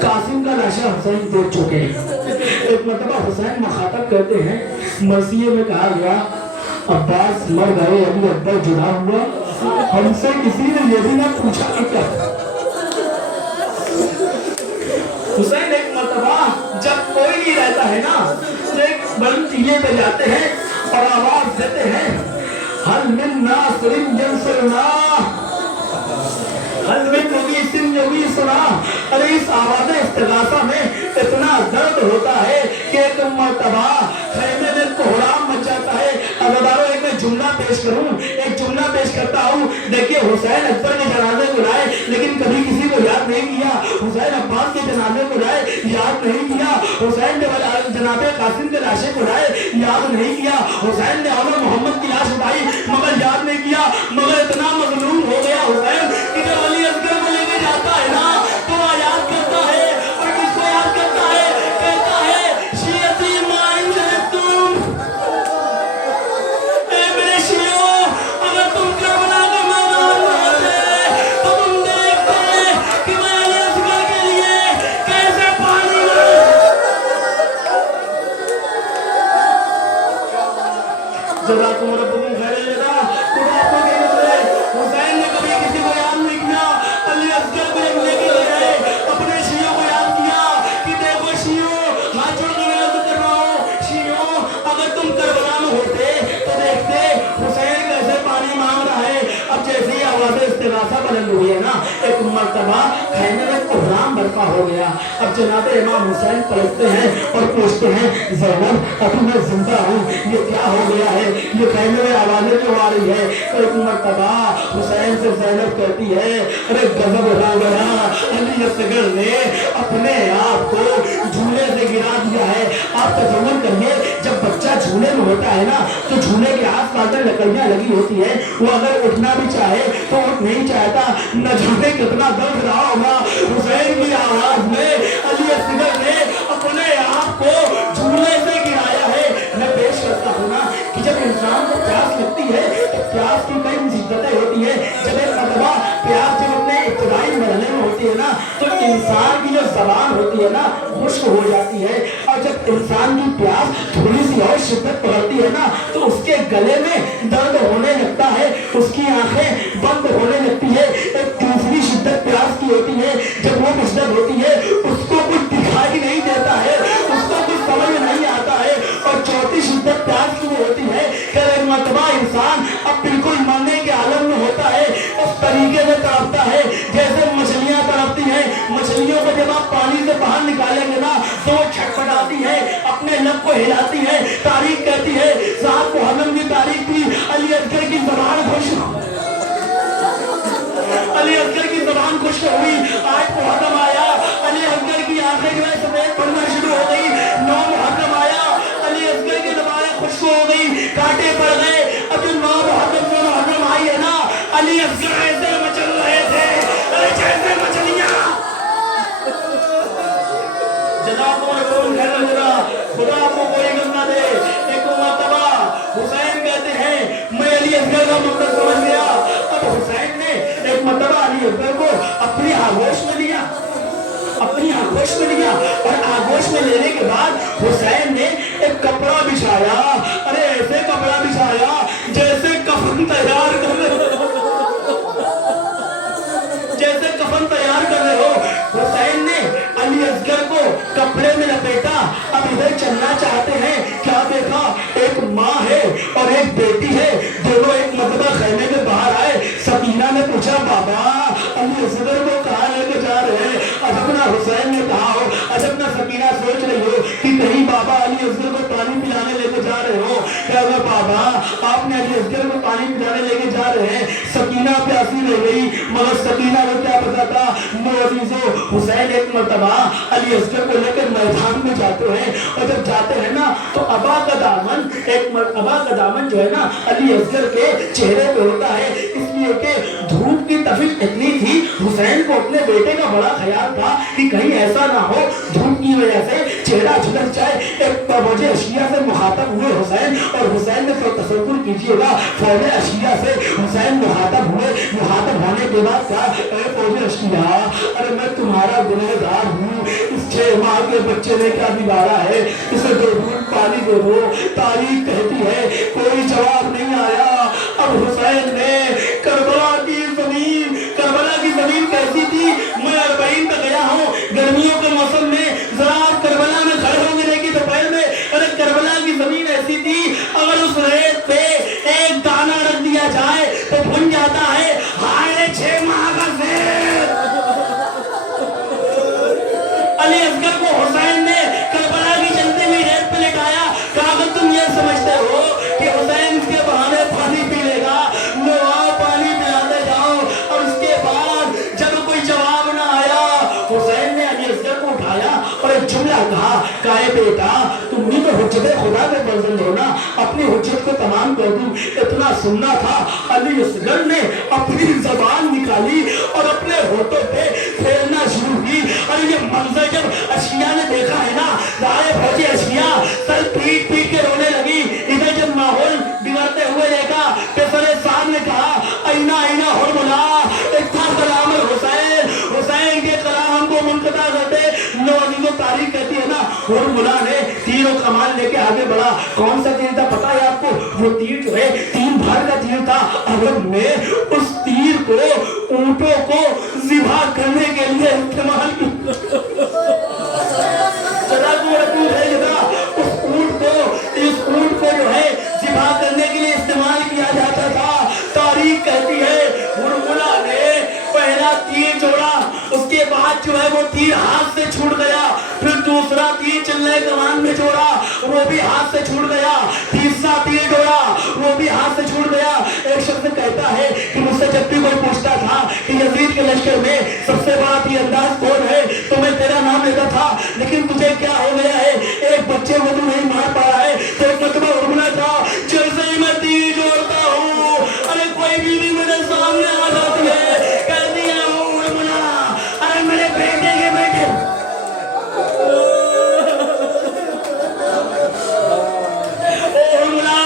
कासिम का लाशा हुसैन देख चुके हैं। एक मरतबा हुसैन मुखातब कहते हैं, मरसिये में कहा गया अब्बास मर गए, अली अकबर जुड़ा हुआ, हमसे किसी ने ये भी ना पूछा कि क्या। हुसैन एक मरतबा जब कोई नहीं रहता है ना, तो एक बड़ी टीले पे जाते हैं और आवाज देते हैं, हल मिन नासिरिन यंसुरना, हल मिन मुगीसिन युगीसुना। अरे इस आवाज़ इस्तिगासा में इतना दर्द होता है कि एक मरतबा खैमे में कोहराम मच जाता है। अज़ादारों, एक मैं जुमला पेश करूं, एक जुमला पेश करता हूं। देखिए, हुसैन अकबर के जनाजे को लाए, लेकिन कभी किसी को याद नहीं किया। हुसैन अब्बास के जनाजे को लाए, याद नहीं किया। हुसैन ने जनाबे कासिम के लाशे को लाए, याद नहीं किया। हुसैन ने औला मोहम्मद की लाश उठाई, मगर याद नहीं किया। मगर इतना मजलूम हो गया हुसैन कि जब अली असगर को लेके जाता है ना, तो याद करता है, और किसको याद करता है? कहता है, शियती माइन तुम, ए मेरे शियो, अगर तुम करबला का मैदान में होते, तो तुम देखते कि मैं अली असगर के लिए कैसे पानी जज़ाकुम रब्बुकुम खैरल जज़ा। खुदा आपको कहने दे, हुसैन ने कभी किसी को याद नहीं किया, अली असगर को लेके गए, अपने शियों को याद किया कि देखो शियो, हाथ जोड़ के मैं कर रहा हूँ, शियो, अगर तुम करबला में होते तो देखते हुसैन कैसे पानी मांग रहा है। अब जैसे ही आवाज़ इस्तिगासा बुलंद हुई है ना, एक मरतबा खैमे में कोहराम बर्पा हो गया। अब जनाब इमाम हुसैन पलटते हैं और पूछते हैं, ज़ैनब अभी मैं जिंदा हूँ, ये क्या हो गया है, ये खैमे में आवाज़ें क्यों आ रही है? तो एक मरतबा हुसैन से ज़ैनब कहती है, अरे गजब हो गया, अली असगर ने अपने आप को झूले से गिरा दिया है। आप तसव्वुर करिए, जब बच्चा झूले में होता है ना, तो झूले के आस पास में लकड़ियाँ लगी होती है, वो अगर उठना भी चाहे तो उठ नहीं चाहता। न जाने कितना दर्द रहा होगा हुसैन की आवाज में, अली असगर ने अपने आप को झूले से गिराया है। मैं पेश करता हूँ ना कि जब इंसान को प्यास लगती है तो प्यास की कई शिद्दतें होती है। जब एक मरतबा प्यास जब अपने इब्तिदाई मरहले में होती है ना, तो इंसान की जो ज़बान होती है ना, खुश्क हो जाती है। और जब इंसान की प्यास थोड़ी सी और शिद्दत पकड़ती है ना, तो उसके गले में दर्द होने लगता है, उसकी आंखें बंद होने लगती है। एक तीसरी शिद्दत प्यास की होती है, जब वो शिद्दत होती है उसको कुछ दिखाई नहीं देता है, उसको कुछ समझ नहीं आता है। और चौथी शिद्दत प्यास की होती है कि एक मरतबा इंसान अब बिल्कुल मरने के आलम में होता है, उस तरीके से तड़पता है जैसे मछलियां तड़पती हैं। मछलियों को जब आप पानी से बाहर निकालेंगे ना, तो वो छटपटाती है, अपने लब को हिलाती है, तारीफ कहती है। साहब मुहर्रम की तारीफ की, अली असगर की ज़बान खुश, अली असगर की ज़बान खुश हुई। आज मुहर्रम आया, अली असगर की आंखें जो है सफेद पड़ना शुरू हो गई। 9 मुहर्रम आया, अली असगर की ज़बान खुश हो गई, कांटे पड़ गए। अब जो 9 मुहर्रम आई है ना, अली असगर ऐसे मचल रहे थे जैसे मछलियां। खुदा आपको कोई गंगा दे। एक मरतबा हुसैन कहते हैं, मैं अली असगर का मतलब समझ गया। अब हुसैन ने एक मरतबा अली असगर को अपनी आगोश में लिया, अपनी आगोश में लिया, और आगोश में लेने के बाद हुसैन ने एक कपड़ा बिछाया। अरे ऐसे कपड़ा बिछाया जैसे कफन तैयार कर रहे हो, जैसे कफन तैयार कर रहे हो। हुसैन ने अली असगर को कपड़े में लपेटा। अब इधर चलना चाहते हैं, क्या देखा, एक माँ है और एक बेटी है, दोनों एक मरतबा खैमे के बाहर आए। सकीना ने पूछा, बाबा अली असगर को कहाँ लेके जा रहे हैं? अजब हुसैन ने कहा हो, अजब ना सकीना सोच रही हो कि कहीं बाबा अली असगर को पानी पिलाने लेके जा रहे हो। क्या बाबा आपने अली असगर को पानी پانی پلانے لے کے جا رہے ہیں، سکینہ پیاسی رہ گئی، مگر سکینہ کو کیا پتا تھا؟ عزیزو حسین ایک مرتبہ علی اصغر کو لے کر میدان میں جاتے ہیں، اور جب جاتے ہیں نا تو ابا کا دامن جو ہے نا علی اصغر کے چہرے پہ ہوتا ہے، اس لیے کہ دھوپ کی تفش اتنی تھی، حسین کو اپنے بیٹے کا بڑا خیال تھا کہ کہیں ایسا نہ ہو دھوپ کی وجہ سے چہرہ جھلس جائے۔ ایک فوج اشیاء سے مخاطب ہوئے حسین، اور حسین نے تصور کیجئے گا فوج اشیاء سے حسین مخاطب ہوئے، مخاطب ہونے کے بعد کہا اے فوج اشیاء، ارے میں تمہارا گنہگار ہوں، اس 6 ماہ کے بچے نے کیا بگاڑا ہے، اسے 2 بوند پانی دے دو۔ تاریخ کہتی ہے کوئی جواب نہیں آیا۔ اب حسین نے کربلا کی زمین کیسی تھی؟ میں 40 تک گیا ہوں گرمیوں کے موسم میں، ذرا آپ کربلا میں کھڑے ہوں گے کہ دوپہر میں، ارے کربلا کی زمین ایسی تھی اگر اس ریت پہ ایک دانہ رکھ دیا جائے تو بھن جاتا ہے۔ ہائے 6 ماہ کا زیر علی اصغر کو حسین نے کربلا کی چلتی ہوئی ریت پہ لٹایا، کہا اگر تم یہ سمجھتے ہو کہ حسین اس کے بہانے پانی پی لے گا، لو آؤ پانی پلاتے جاؤ۔ اور اس کے بعد جب کوئی جواب نہ آیا، حسین نے علی اصغر کو اٹھایا اور ایک جملہ کہا کہ اے بیٹا تم بھی تو حجت خدا میں فرزند ہو نا، اپنی حجت کو تمام کر دوں۔ اتنا سننا تھا، علی اصغر نے اپنی زبان نکالی اور اپنے ہونٹوں پہ پھیرنا شروع کی۔ اور یہ منظر جب اشیاء نے دیکھا ہے نا، رائے فوجی اشیاء سر پیٹ پیٹ کے رونے لگی۔ ادھر جب ماحول بگڑتے ہوئے دیکھا، پیسر صاحب نے کہا اینا حرملا اتنا کلام حسین کے کلام ہم کو منقطع کرتے۔ لوگ تاریخ کہتی ہے نا حرملا نے تیر و کمان لے کے آگے بڑھا۔ کون سا تیر تھا پتا ہے آپ کو؟ وہ تیر جو ہے 3 بھار کا تیر تھا۔ عرب میں اس تیر کو اونٹوں کو ذبح کرنے کے لیے استعمال کیا، اس اونٹ کو جو ہے ذبح کرنے کے لیے استعمال کیا جاتا تھا۔ تاریخ کہتی ہے حرملا نے پہلا تیر چھوڑا، اس کے بعد جو ہے وہ تیر ہاتھ سے چھوٹ گیا، پھر دوسرا تیر چلنے کمان میں چھوڑا، وہ بھی ہاتھ سے چھوٹ گیا، تیسرا تیر چھوڑا، وہ بھی ہاتھ سے چھوٹ گیا۔ ایک شخص کہتا ہے کہ مجھ سے جب بھی کوئی پوچھتا تھا کہ یزید کے لشکر میں سب سے بڑا تیر انداز کون ہے تو میں تیرا نام لیتا تھا، لیکن تجھے کیا ہو گیا ہے؟ ایک بچے کو تو نہیں مار پا رہا ہے۔ تو ایک مرتبہ حرملا تھا، جیسے ہی میں تیر جوڑتا ہوں، ارے کوئی بیوی میرے سامنے آ جاتی ہے، کہتی ہے حرملا ارے میرے بیٹے کے بیٹے، حرملا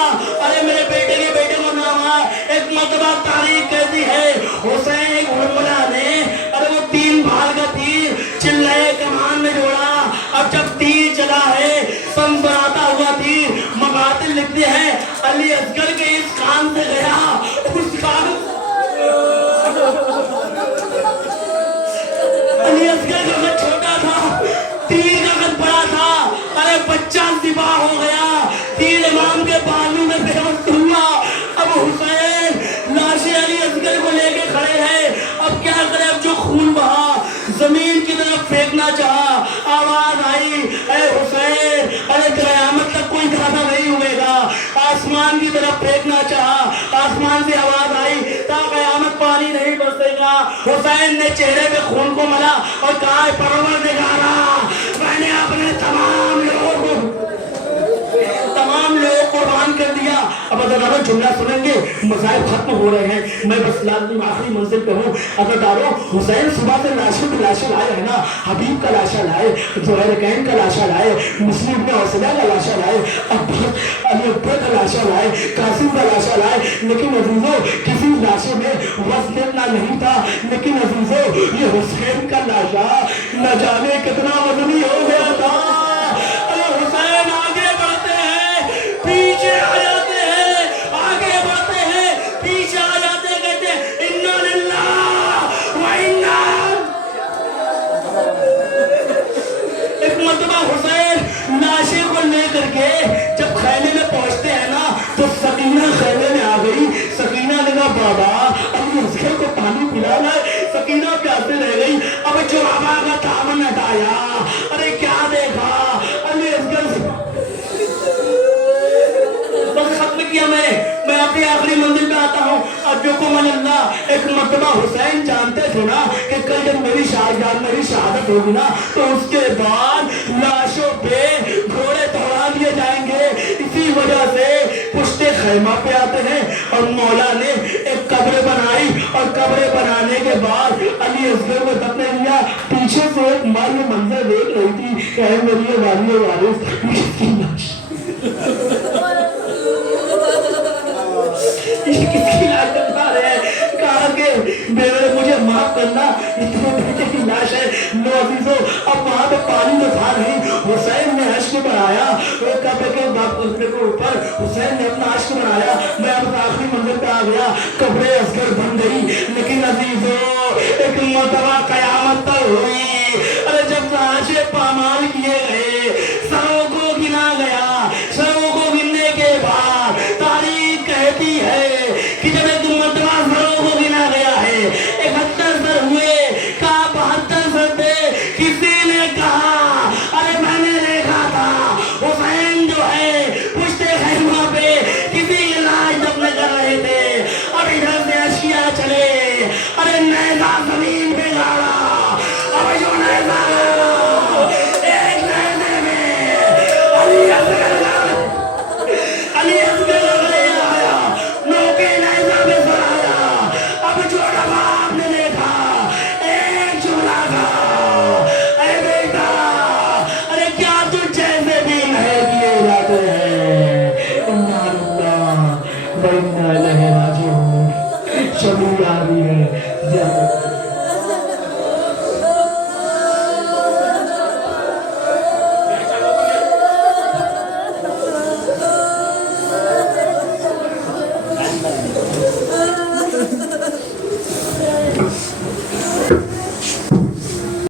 ارے میرے بیٹے کے بیٹے کو نام آ۔ ایک مرتبہ تاریخ کہتی ہے حسین حرملا نے ارے وہ 3 بھار کا تیر چلے کمان میں جوڑا۔ اب جب تیر چلا ہے سنسناتا ہوا تیر، مقاتل لکھتے ہیں علی اصغر کے اس کان سے گیا، اس کان علی اصغر کا قد چھوٹا تھا، تیر کا قد بڑا تھا، ارے بچہ ذبح ہو گیا، تیر امام کے بالوں میں پیوست ہوا۔ اب حسین لاش علی اصغر کو لے کے کھڑے ہیں، اب کیا کرے؟ اب جو خون بہا زمین کی طرف پھینکنا چاہا، آواز آئی اے حسین ارے قیامت تک کوئی دھاگا نہیں ہوئے گا، آسمان کی طرف پھینکنا چاہا، آسمان سے آواز آئی تا قیامت پانی نہیں برسے گا۔ حسین نے چہرے پہ خون کو ملا اور کہا پروردگارا میں نے اپنے تمام لوگوں قربان کر دیا۔ اب اگر جملہ سنیں گے مذاہب ختم ہو رہے ہیں، میں بس لازم آخری منزل پہ ہوں۔ اگر دارو حسین صبح سے لاشیں لائے ہیں نا، حبیب کا لاشا لائے، زہیرکین کا لاشا لائے، مسلم ابن حوصلہ کا لاشا لائے، علی اکبر کا لاشا لائے، قاسم کا لاشا لائے، لیکن عزیزو کسی لاشے میں وزن اتنا نہیں تھا۔ لیکن عزیزو یہ حسین کا لاشا نہ جانے کتنا وزنی ہو گیا تھا۔ حسین آگے بڑھتے ہیں، پیچھے آ جاتے ہیں، آگے بڑھتے ہیں، پیچھے آ جاتے ہیں، کہتے ہیں انا للہ و انا۔ ایک مرتبہ حسین لاشے کو لے کر کے جب خیمے میں پہنچتے ہیں نا تو سکینہ خیمے میں آ अल्लाह एक मरतबा हुसैन जानते थे ना कि कल जब मेरी शहादत होगी ना तो उसके बाद लाशों पे घोड़े दौड़ा दिए जाएंगे। इसी वजह से पुश्ते खैमा पे आते हैं और मौला ने एक कब्र बनाई और कब्र बनाने के बाद अली असगर को दफन लिया। पीछे से एक माँ ये मंजर देख रही थी कि मेरी वाली वारिस किसकी लाश किसकी लाश बता रहे हैं। कहा कि मेरे मुझे माफ करना इतने बेटे की लाश है। लो अजीजो अब वहां पे पानी तो था नहीं। हुसैन ने अश्क बढ़ाया कब्र के ऊपर हुसैन ने अपना अश्क बढ़ाया। मैं अब आखिरी मंजिल पे आ गया, कब्र असगर बन गई। लेकिन अजीजो एक मरतबा कयामत तो हुई। अरे जब लाशें पामाल किए गए, सरों को गिना गया, सरों को गिनने के बाद तारीख कहती है कि जब एक मरतबा सरों को गिना गया है, 71 सर हुए, कहा 72 सर थे। किसी ने कहा अरे मैंने देखा था हुसैन जो है पुश्ते खैमा पे किसी की लाश दफन कर रहे थे। अब इधर से अशिया चले, अरे नैज़ा जमीन पे गाड़ा, अब जो नैज़ा एक नैज़े में अली असगर आया, नौके नैज़ा में सराया। अब जो डबा आपने देखा एक चूल्हा था। अरे बेटा अरे क्या तुझ जैसे भी नहीं किए जाते हैं। इन्ना लिल्लाह व इन्ना इलैहि राजिऊन। शबीर आ रही है।